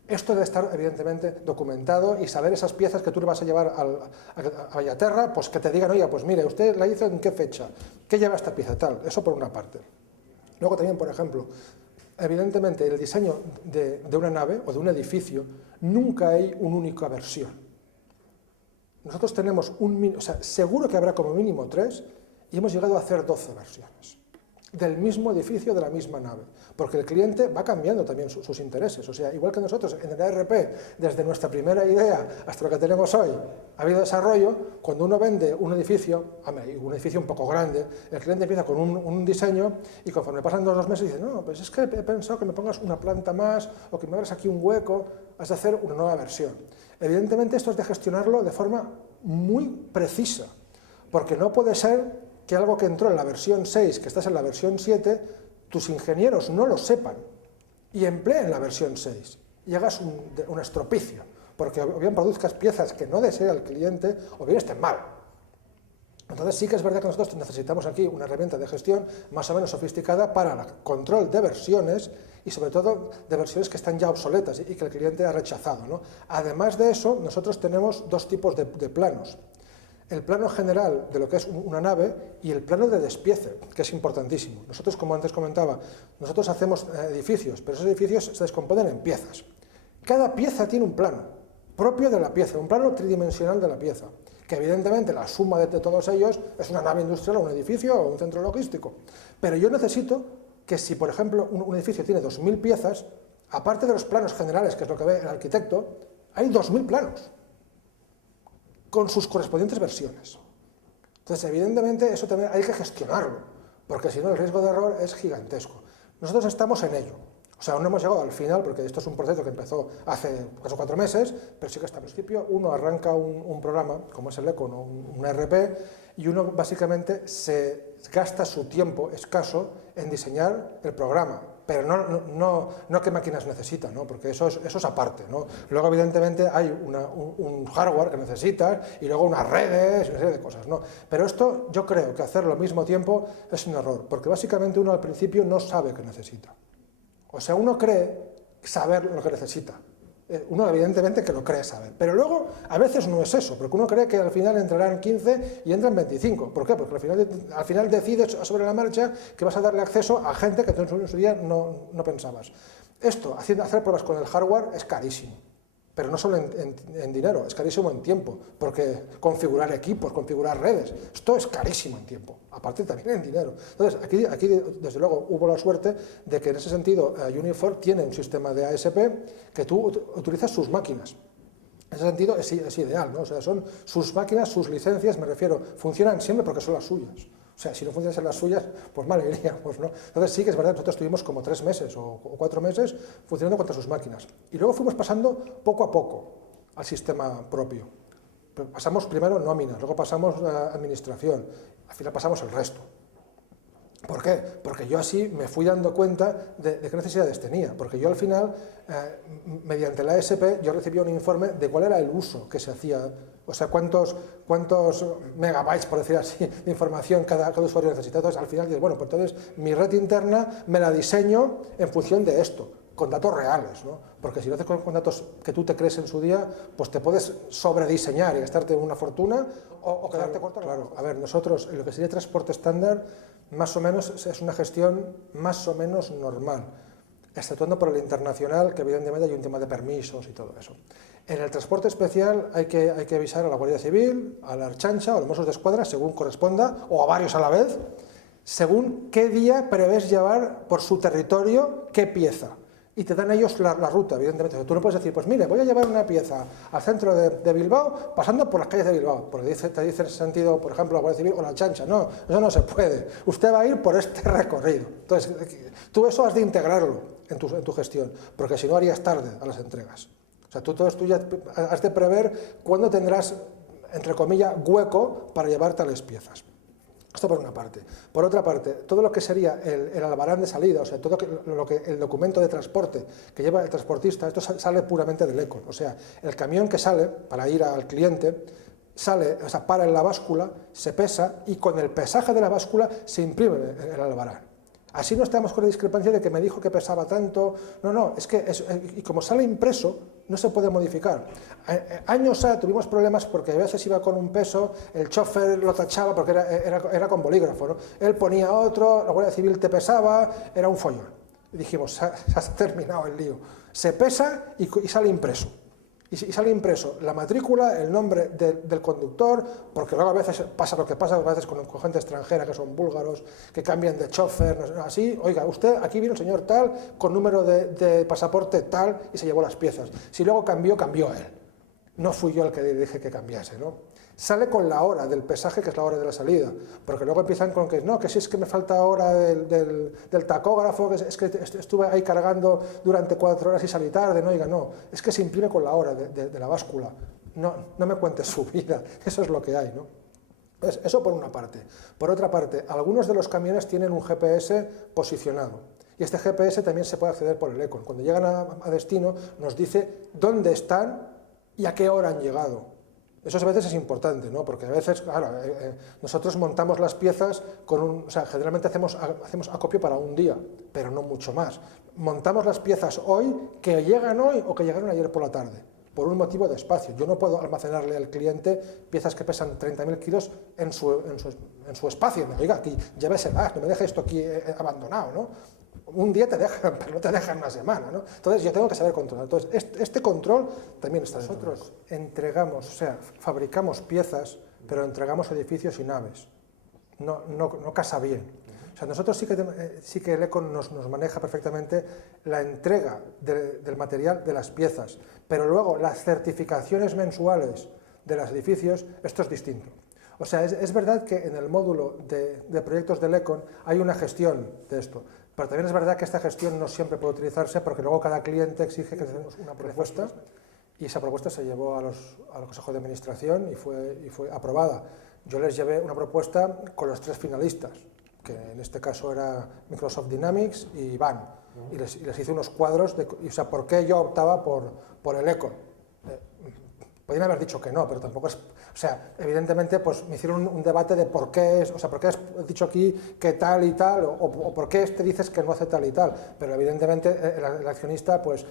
Esto debe estar evidentemente documentado y saber esas piezas que tú le vas a llevar a Bellaterra, pues que te digan, oye, pues mire, usted la hizo en qué fecha, qué lleva esta pieza, tal. Eso por una parte. Luego también, por ejemplo, evidentemente el diseño de una nave o de un edificio, nunca hay una única versión. Nosotros tenemos seguro que habrá como mínimo 3 y hemos llegado a hacer 12 versiones del mismo edificio, de la misma nave, porque el cliente va cambiando también sus intereses. O sea, igual que nosotros en el ERP, desde nuestra primera idea hasta lo que tenemos hoy, ha habido desarrollo. Cuando uno vende un edificio un poco grande, el cliente empieza con un diseño y conforme pasan 2 meses dice, no, pues es que he pensado que me pongas una planta más o que me abras aquí un hueco, has de hacer una nueva versión. Evidentemente esto es de gestionarlo de forma muy precisa, porque no puede ser que algo que entró en la versión 6, que estás en la versión 7, tus ingenieros no lo sepan y empleen la versión 6 y hagas un estropicio, porque o bien produzcas piezas que no desea el cliente o bien estén mal. Entonces sí que es verdad que nosotros necesitamos aquí una herramienta de gestión más o menos sofisticada para el control de versiones y sobre todo de versiones que están ya obsoletas y que el cliente ha rechazado, ¿no? Además de eso, nosotros tenemos 2 tipos de planos. El plano general de lo que es una nave y el plano de despiece, que es importantísimo. Nosotros, como antes comentaba, nosotros hacemos edificios, pero esos edificios se descomponen en piezas. Cada pieza tiene un plano propio de la pieza, un plano tridimensional de la pieza, que evidentemente la suma de todos ellos es una nave industrial o un edificio o un centro logístico. Pero yo necesito que si, por ejemplo, un edificio tiene 2000 piezas, aparte de los planos generales, que es lo que ve el arquitecto, hay 2000 planos con sus correspondientes versiones. Entonces, evidentemente, eso también hay que gestionarlo, porque si no, el riesgo de error es gigantesco. Nosotros estamos en ello. O sea, aún no hemos llegado al final, porque esto es un proceso que empezó hace 3 o 4 meses, pero sí que hasta el principio uno arranca un programa, como es el Econ o un ERP, y uno básicamente se gasta su tiempo escaso en diseñar el programa, pero no qué máquinas necesita, ¿no? Porque eso es aparte, ¿no? Luego, evidentemente, hay un hardware que necesitas y luego unas redes y una serie de cosas, ¿no? Pero esto, yo creo que hacerlo al mismo tiempo es un error, porque básicamente uno al principio no sabe qué necesita. O sea, uno cree saber lo que necesita. Uno evidentemente que lo cree saber, pero luego a veces no es eso, porque uno cree que al final entrarán 15 y entran 25. ¿Por qué? Porque al final decides sobre la marcha que vas a darle acceso a gente que tú en su día no pensabas. Esto, hacer pruebas con el hardware es carísimo, pero no solo en dinero, es carísimo en tiempo, porque configurar equipos, configurar redes, esto es carísimo en tiempo. aparte también en dinero. Entonces, aquí desde luego hubo la suerte de que en ese sentido Unifor tiene un sistema de ASP que tú utilizas sus máquinas. En ese sentido es ideal, ¿no? O sea, son sus máquinas, sus licencias, me refiero, funcionan siempre porque son las suyas. O sea, si no funcionan las suyas, pues mal iríamos, ¿no? Entonces sí que es verdad, nosotros estuvimos como 3 meses o 4 meses funcionando contra sus máquinas. Y luego fuimos pasando poco a poco al sistema propio. Pasamos primero nóminas, luego pasamos administración, al final pasamos el resto. ¿Por qué? Porque yo así me fui dando cuenta de qué necesidades tenía, porque yo al final, mediante la ASP, yo recibía un informe de cuál era el uso que se hacía, o sea, cuántos megabytes, por decir así, de información cada usuario necesita. Entonces, al final dices, bueno, pues entonces mi red interna me la diseño en función de esto, con datos reales, ¿no? Porque si lo haces con datos que tú te crees en su día, pues te puedes sobrediseñar y gastarte una fortuna o quedarte corto. Claro, a ver, nosotros, en lo que sería transporte estándar, más o menos es una gestión más o menos normal, exceptuando por el internacional, que evidentemente hay un tema de permisos y todo eso. En el transporte especial hay que avisar a la Guardia Civil, a la Ertzaintza o a los Mossos d'Esquadra, según corresponda, o a varios a la vez, según qué día prevés llevar por su territorio qué pieza. Y te dan ellos la ruta, evidentemente. Tú no puedes decir, pues mire, voy a llevar una pieza al centro de Bilbao pasando por las calles de Bilbao, porque te dice en ese sentido, por ejemplo, la Guardia Civil o la Ertzaintza. No, eso no se puede. Usted va a ir por este recorrido. Entonces, tú eso has de integrarlo en tu gestión, porque si no harías tarde a las entregas. O sea, tú ya has de prever cuándo tendrás, entre comillas, hueco para llevar tales piezas. Esto por una parte. Por otra parte, todo lo que sería el albarán de salida, o sea, todo el documento de transporte que lleva el transportista, esto sale puramente del ECON. O sea, el camión que sale para ir al cliente, sale, o sea, para en la báscula, se pesa y con el pesaje de la báscula se imprime el albarán. Así no estamos con la discrepancia de que me dijo que pesaba tanto. No, es que, y como sale impreso, no se puede modificar. Años tuvimos problemas porque a veces iba con un peso, el chofer lo tachaba porque era con bolígrafo, ¿no? Él ponía otro, la Guardia Civil te pesaba, era un follón. Y dijimos, se ha terminado el lío. Se pesa y sale impreso. Y sale impreso la matrícula, el nombre del conductor, porque luego a veces pasa lo que pasa, a veces con gente extranjera que son búlgaros, que cambian de chofer, así, oiga, usted, aquí viene un señor tal, con número de pasaporte tal, y se llevó las piezas. Si luego cambió él. No fui yo el que dije que cambiase, ¿no? Sale con la hora del pesaje, que es la hora de la salida, porque luego empiezan con que no, que si es que me falta hora del tacógrafo, que es que estuve ahí cargando durante 4 horas y salí tarde, no, oiga, no, es que se imprime con la hora de la báscula, no me cuentes su vida, eso es lo que hay, ¿no? Entonces, eso por una parte. Por otra parte, algunos de los camiones tienen un GPS posicionado, y este GPS también se puede acceder por el ECON. Cuando llegan a destino, nos dice dónde están y a qué hora han llegado. Eso a veces es importante, ¿no? Porque a veces, claro, nosotros montamos las piezas o sea, generalmente hacemos acopio para un día, pero no mucho más. Montamos las piezas hoy, que llegan hoy o que llegaron ayer por la tarde, por un motivo de espacio. Yo no puedo almacenarle al cliente piezas que pesan 30.000 kilos en su espacio. Oiga, aquí llévesela, no me deje esto aquí abandonado, ¿no? Un día te dejan, pero no te dejan una semana, ¿no? Entonces yo tengo que saber controlar. Entonces este control también está dentro. Nosotros entregamos, o sea, fabricamos piezas, pero entregamos edificios y naves. No casa bien. O sea, nosotros sí que el ECON nos maneja perfectamente la entrega del material de las piezas, pero luego las certificaciones mensuales de los edificios, esto es distinto. O sea, es verdad que en el módulo de proyectos del ECON hay una gestión de esto, pero también es verdad que esta gestión no siempre puede utilizarse porque luego cada cliente exige que hacemos una propuesta y esa propuesta se llevó al Consejo de Administración y fue aprobada. Yo les llevé una propuesta con los 3 finalistas, que en este caso era Microsoft Dynamics y Van, y les hice unos cuadros o sea, por qué yo optaba por el ECON. Podrían haber dicho que no, pero tampoco es... O sea, evidentemente, pues me hicieron un debate de por qué es... O sea, por qué has dicho aquí que tal y tal, o por qué te dices que no hace tal y tal. Pero evidentemente el accionista, pues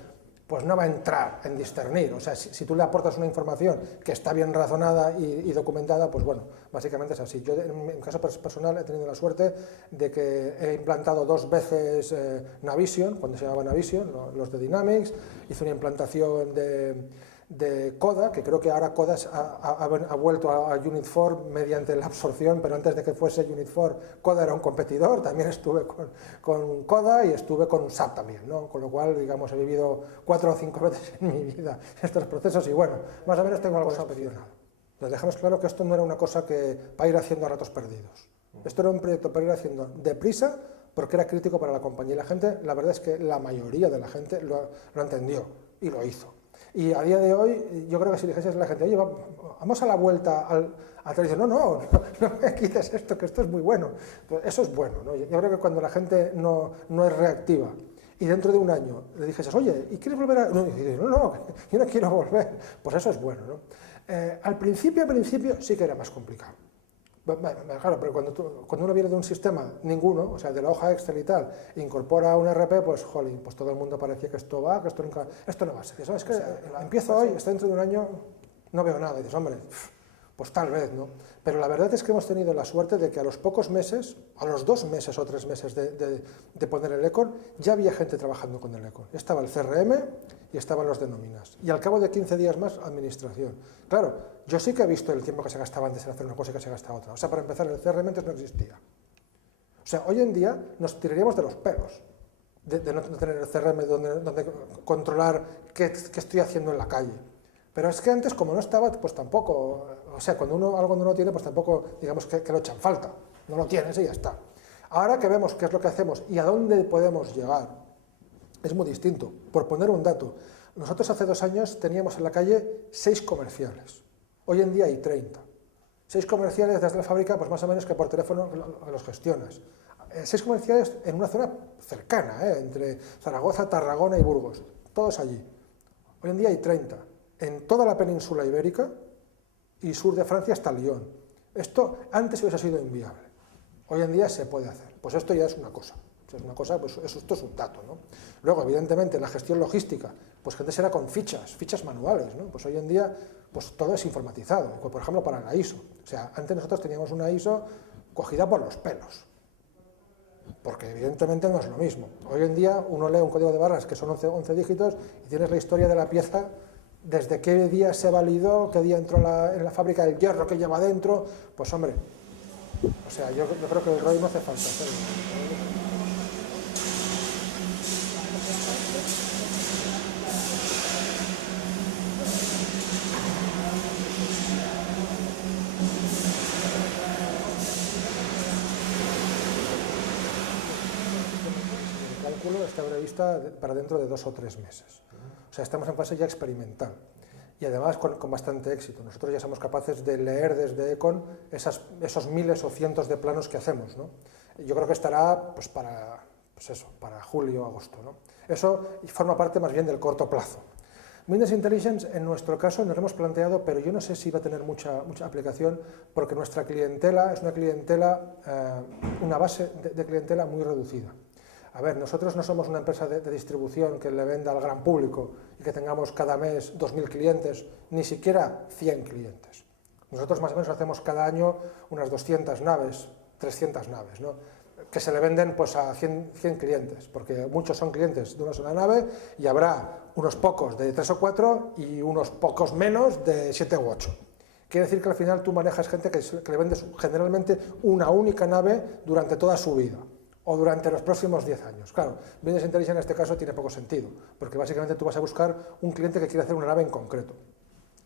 no va a entrar en discernir. O sea, si tú le aportas una información que está bien razonada y documentada, pues bueno, básicamente es así. Yo, en mi caso personal, he tenido la suerte de que he implantado 2 veces Navision, cuando se llamaba Navision, los de Dynamics, hice una implantación de de Coda, que creo que ahora Coda ha vuelto a Unit 4 mediante la absorción, pero antes de que fuese Unit 4, Coda era un competidor. También estuve con Coda y estuve con SAP también, ¿no? Con lo cual, digamos, he vivido 4 o 5 veces en mi vida estos procesos y bueno, más o menos tengo algo experiencia. Nos dejamos claro que esto no era una cosa que para ir haciendo a ratos perdidos. Esto era un proyecto para ir haciendo deprisa, porque era crítico para la compañía. Y la gente, la verdad es que la mayoría de la gente lo entendió y lo hizo. Y a día de hoy, yo creo que si dijeses a la gente, oye, vamos a la vuelta al tradición, no me quites esto, que esto es muy bueno. Pues eso es bueno, ¿no? Yo creo que cuando la gente no es reactiva y dentro de un año le dijeses, oye, ¿y quieres volver a...? No, yo no quiero volver. Pues eso es bueno, ¿no? Al principio sí que era más complicado. Claro, pero cuando uno viene de un sistema, ninguno, o sea, de la hoja Excel y tal, incorpora un RP, pues, jolín, pues todo el mundo parecía que esto va, que esto no va a ser. Eso es que empiezo hoy, está dentro de un año, no veo nada. Y dices, hombre, pues tal vez, ¿no? Pero la verdad es que hemos tenido la suerte de que a los pocos meses, a los 2 meses o 3 meses de poner el Econ, ya había gente trabajando con el Econ. Estaba el CRM y estaban los de nóminas. Y al cabo de 15 días más, administración. Claro, yo sí que he visto el tiempo que se gastaba antes en hacer una cosa y que se gasta otra. O sea, para empezar, el CRM antes no existía. O sea, hoy en día nos tiraríamos de los pelos de no tener el CRM donde controlar qué estoy haciendo en la calle. Pero es que antes, como no estaba, pues tampoco, o sea, cuando algo no lo tiene, pues tampoco, digamos, que lo echan falta. No lo tienes y ya está. Ahora que vemos qué es lo que hacemos y a dónde podemos llegar, es muy distinto. Por poner un dato, nosotros hace 2 años teníamos en la calle 6 comerciales. Hoy en día hay 30. 6 comerciales desde la fábrica, pues más o menos que por teléfono los gestionas. 6 comerciales en una zona cercana, entre Zaragoza, Tarragona y Burgos. Todos allí. Hoy en día hay 30. En toda la península ibérica y sur de Francia hasta Lyon. Esto antes hubiese sido inviable. Hoy en día se puede hacer. Pues esto ya es una cosa. Es una cosa, pues esto es un dato, ¿no? Luego, evidentemente, la gestión logística, pues que antes era con fichas manuales, ¿no? Pues hoy en día, pues todo es informatizado. Pues, por ejemplo, para la ISO. O sea, antes nosotros teníamos una ISO cogida por los pelos. Porque evidentemente no es lo mismo. Hoy en día uno lee un código de barras que son 11 dígitos y tienes la historia de la pieza. Desde qué día se validó, qué día entró en la fábrica, el hierro que lleva dentro, pues hombre, o sea, yo creo que el ROI no hace falta hacerlo. El cálculo está prevista para dentro de 2 o 3 meses. O sea, estamos en fase ya experimental y además con bastante éxito. Nosotros ya somos capaces de leer desde Econ esos miles o cientos de planos que hacemos, ¿no? Yo creo que estará pues para julio o agosto, ¿no? Eso forma parte más bien del corto plazo. Business Intelligence, en nuestro caso, nos lo hemos planteado, pero yo no sé si va a tener mucha aplicación, porque nuestra clientela es una base de clientela muy reducida. A ver, nosotros no somos una empresa de distribución que le venda al gran público y que tengamos cada mes 2.000 clientes, ni siquiera 100 clientes. Nosotros más o menos hacemos cada año unas 200 naves, 300 naves, ¿no? Que se le venden pues, a 100 clientes, porque muchos son clientes de una sola nave y habrá unos pocos de 3 o 4 y unos pocos menos de 7 u 8. Quiere decir que al final tú manejas gente que le vendes generalmente una única nave durante toda su vida, o durante los próximos 10 años. Claro, Business Intelligence en este caso tiene poco sentido, porque básicamente tú vas a buscar un cliente que quiere hacer una nave en concreto.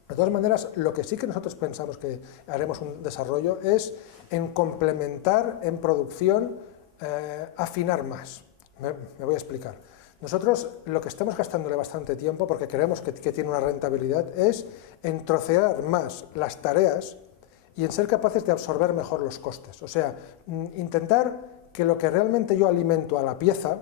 De todas maneras, lo que sí que nosotros pensamos que haremos un desarrollo es en complementar en producción, afinar más. Me voy a explicar. Nosotros lo que estamos gastándole bastante tiempo, porque creemos que tiene una rentabilidad, es en trocear más las tareas y en ser capaces de absorber mejor los costes. O sea, intentar que lo que realmente yo alimento a la pieza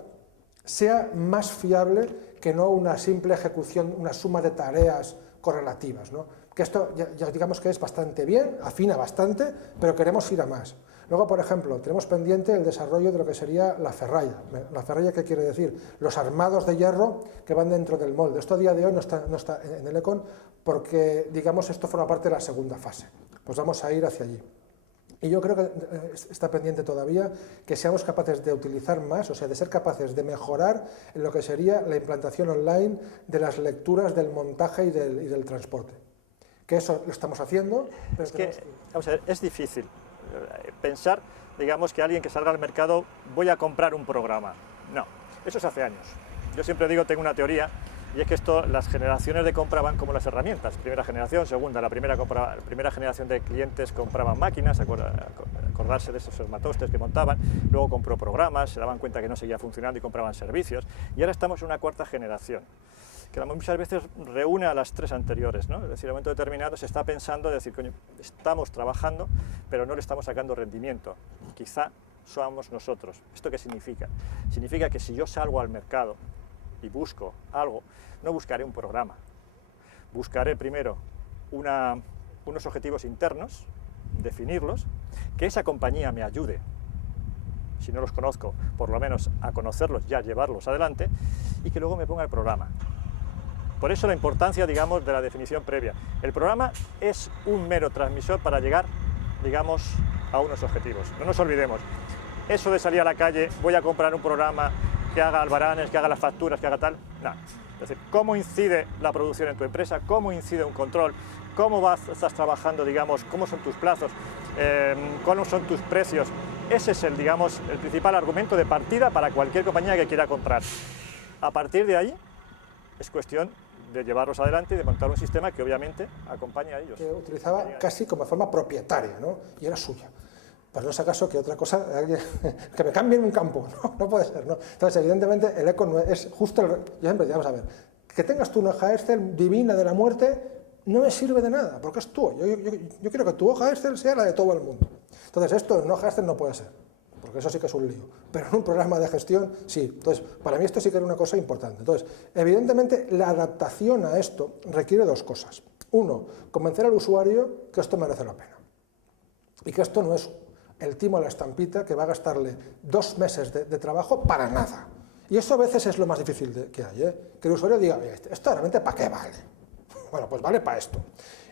sea más fiable que no una simple ejecución, una suma de tareas correlativas, ¿no? Que esto ya digamos que es bastante bien, afina bastante, pero queremos ir a más. Luego, por ejemplo, tenemos pendiente el desarrollo de lo que sería la ferralla. ¿La ferralla qué quiere decir? Los armados de hierro que van dentro del molde. Esto a día de hoy no está en el Econ porque, digamos, esto forma parte de la segunda fase. Pues vamos a ir hacia allí. Y yo creo que está pendiente todavía que seamos capaces de utilizar más, o sea, de ser capaces de mejorar en lo que sería la implantación online de las lecturas, del montaje y del transporte. Que eso lo estamos haciendo, pero es que, vamos a ver, es difícil pensar, digamos, que alguien que salga al mercado, voy a comprar un programa. No, eso se hace años. Yo siempre digo, tengo una teoría, y es que esto, las generaciones de compra van como las herramientas. Primera generación, segunda, la primera generación de clientes compraban máquinas, acordarse de esos armatostes que montaban, luego compró programas, se daban cuenta que no seguía funcionando y compraban servicios, y ahora estamos en una cuarta generación, que muchas veces reúne a las tres anteriores, ¿no? Es decir, en un momento determinado se está pensando, decir, coño, estamos trabajando, pero no le estamos sacando rendimiento, quizá somos nosotros. ¿Esto qué significa? Significa que si yo salgo al mercado y busco algo, no buscaré un programa, buscaré primero unos objetivos internos, definirlos, que esa compañía me ayude, si no los conozco, por lo menos a conocerlos y a llevarlos adelante, y que luego me ponga el programa. Por eso la importancia, digamos, de la definición previa. El programa es un mero transmisor para llegar, digamos, a unos objetivos. No nos olvidemos, eso de salir a la calle, voy a comprar un programa que haga albaranes, que haga las facturas, que haga tal, no. Es decir, ¿cómo incide la producción en tu empresa? ¿Cómo incide un control? ¿Cómo estás trabajando, digamos, cómo son tus plazos? ¿Cuáles son tus precios? Ese es digamos, el principal argumento de partida para cualquier compañía que quiera comprar. A partir de ahí, es cuestión de llevarlos adelante y de montar un sistema que obviamente acompañe a ellos. Que utilizaba casi como forma propietaria, ¿no? Y era suya. Pues no es acaso que otra cosa, que me cambien un campo, no puede ser, ¿no? Entonces, evidentemente, el eco no es justo yo siempre digo, vamos a ver, que tengas tú una hoja Excel divina de la muerte no me sirve de nada, porque es tú. Yo quiero que tu hoja Excel sea la de todo el mundo. Entonces, esto en una hoja Excel no puede ser, porque eso sí que es un lío, pero en un programa de gestión sí. Entonces, para mí esto sí que era una cosa importante. Entonces, evidentemente, la adaptación a esto requiere dos cosas. Uno, convencer al usuario que esto merece la pena y que esto no es el timo a la estampita que va a gastarle 2 meses de trabajo para nada. Y eso a veces es lo más difícil que hay, que el usuario diga, ¿esto realmente para qué vale? Bueno, pues vale para esto.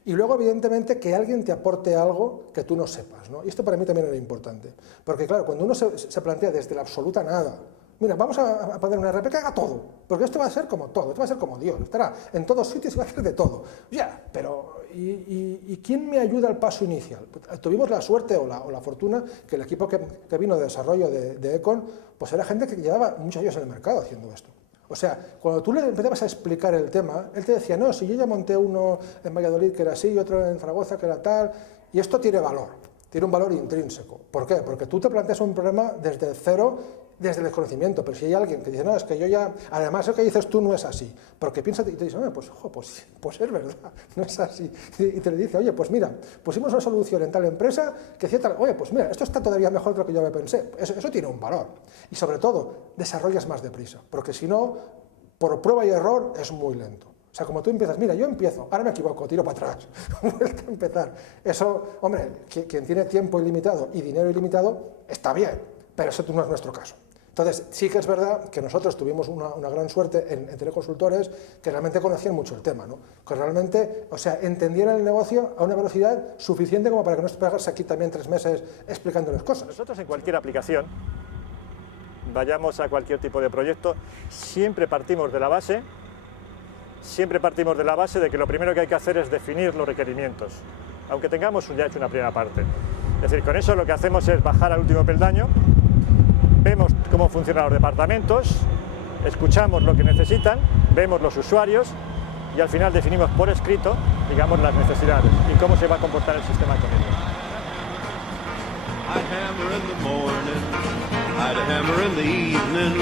Y luego, evidentemente, que alguien te aporte algo que tú no sepas, ¿no? Y esto para mí también era importante. Porque, claro, cuando uno se plantea desde la absoluta nada, mira, vamos a poner una RP que haga todo, porque esto va a ser como todo, esto va a ser como Dios, estará en todos sitios y va a hacer de todo. Ya, pero ¿y quién me ayuda al paso inicial? Tuvimos la suerte o la fortuna que el equipo que vino de desarrollo de Econ, pues era gente que llevaba muchos años en el mercado haciendo esto. O sea, cuando tú le empezabas a explicar el tema, él te decía, no, si yo ya monté uno en Valladolid que era así y otro en Zaragoza que era tal, y esto tiene valor, tiene un valor intrínseco. ¿Por qué? Porque tú te planteas un problema desde cero, desde el desconocimiento, pero si hay alguien que dice, no, es que yo ya, además lo que dices tú no es así, porque piensa y te dice, pues es verdad, no es así, y te le dice, oye, pues mira, pusimos una solución en tal empresa que decía tal, oye, pues mira, esto está todavía mejor de lo que yo me pensé, eso tiene un valor, y sobre todo, desarrollas más deprisa, porque si no, por prueba y error es muy lento. O sea, como tú empiezas, mira, yo empiezo, ahora me equivoco, tiro para atrás, vuelta a empezar. Eso, hombre, quien tiene tiempo ilimitado y dinero ilimitado, está bien, pero eso no es nuestro caso. Entonces, sí que es verdad que nosotros tuvimos una gran suerte en teleconsultores que realmente conocían mucho el tema, ¿no? Que realmente, o sea, entendieran el negocio a una velocidad suficiente como para que no estés aquí también 3 meses explicándoles cosas. Nosotros en cualquier aplicación, vayamos a cualquier tipo de proyecto, siempre partimos de la base de que lo primero que hay que hacer es definir los requerimientos, aunque tengamos ya hecho una primera parte. Es decir, con eso lo que hacemos es bajar al último peldaño, vemos cómo funcionan los departamentos, escuchamos lo que necesitan, vemos los usuarios y al final definimos por escrito, digamos, las necesidades y cómo se va a comportar el sistema con ellos. I'd hammer in the morning, I'd hammer in the evening,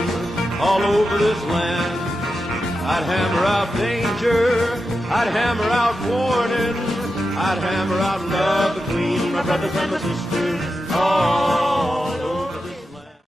all over this land. I'd hammer out danger, I'd hammer out warning, I'd hammer out love between my brothers and my sisters. Oh.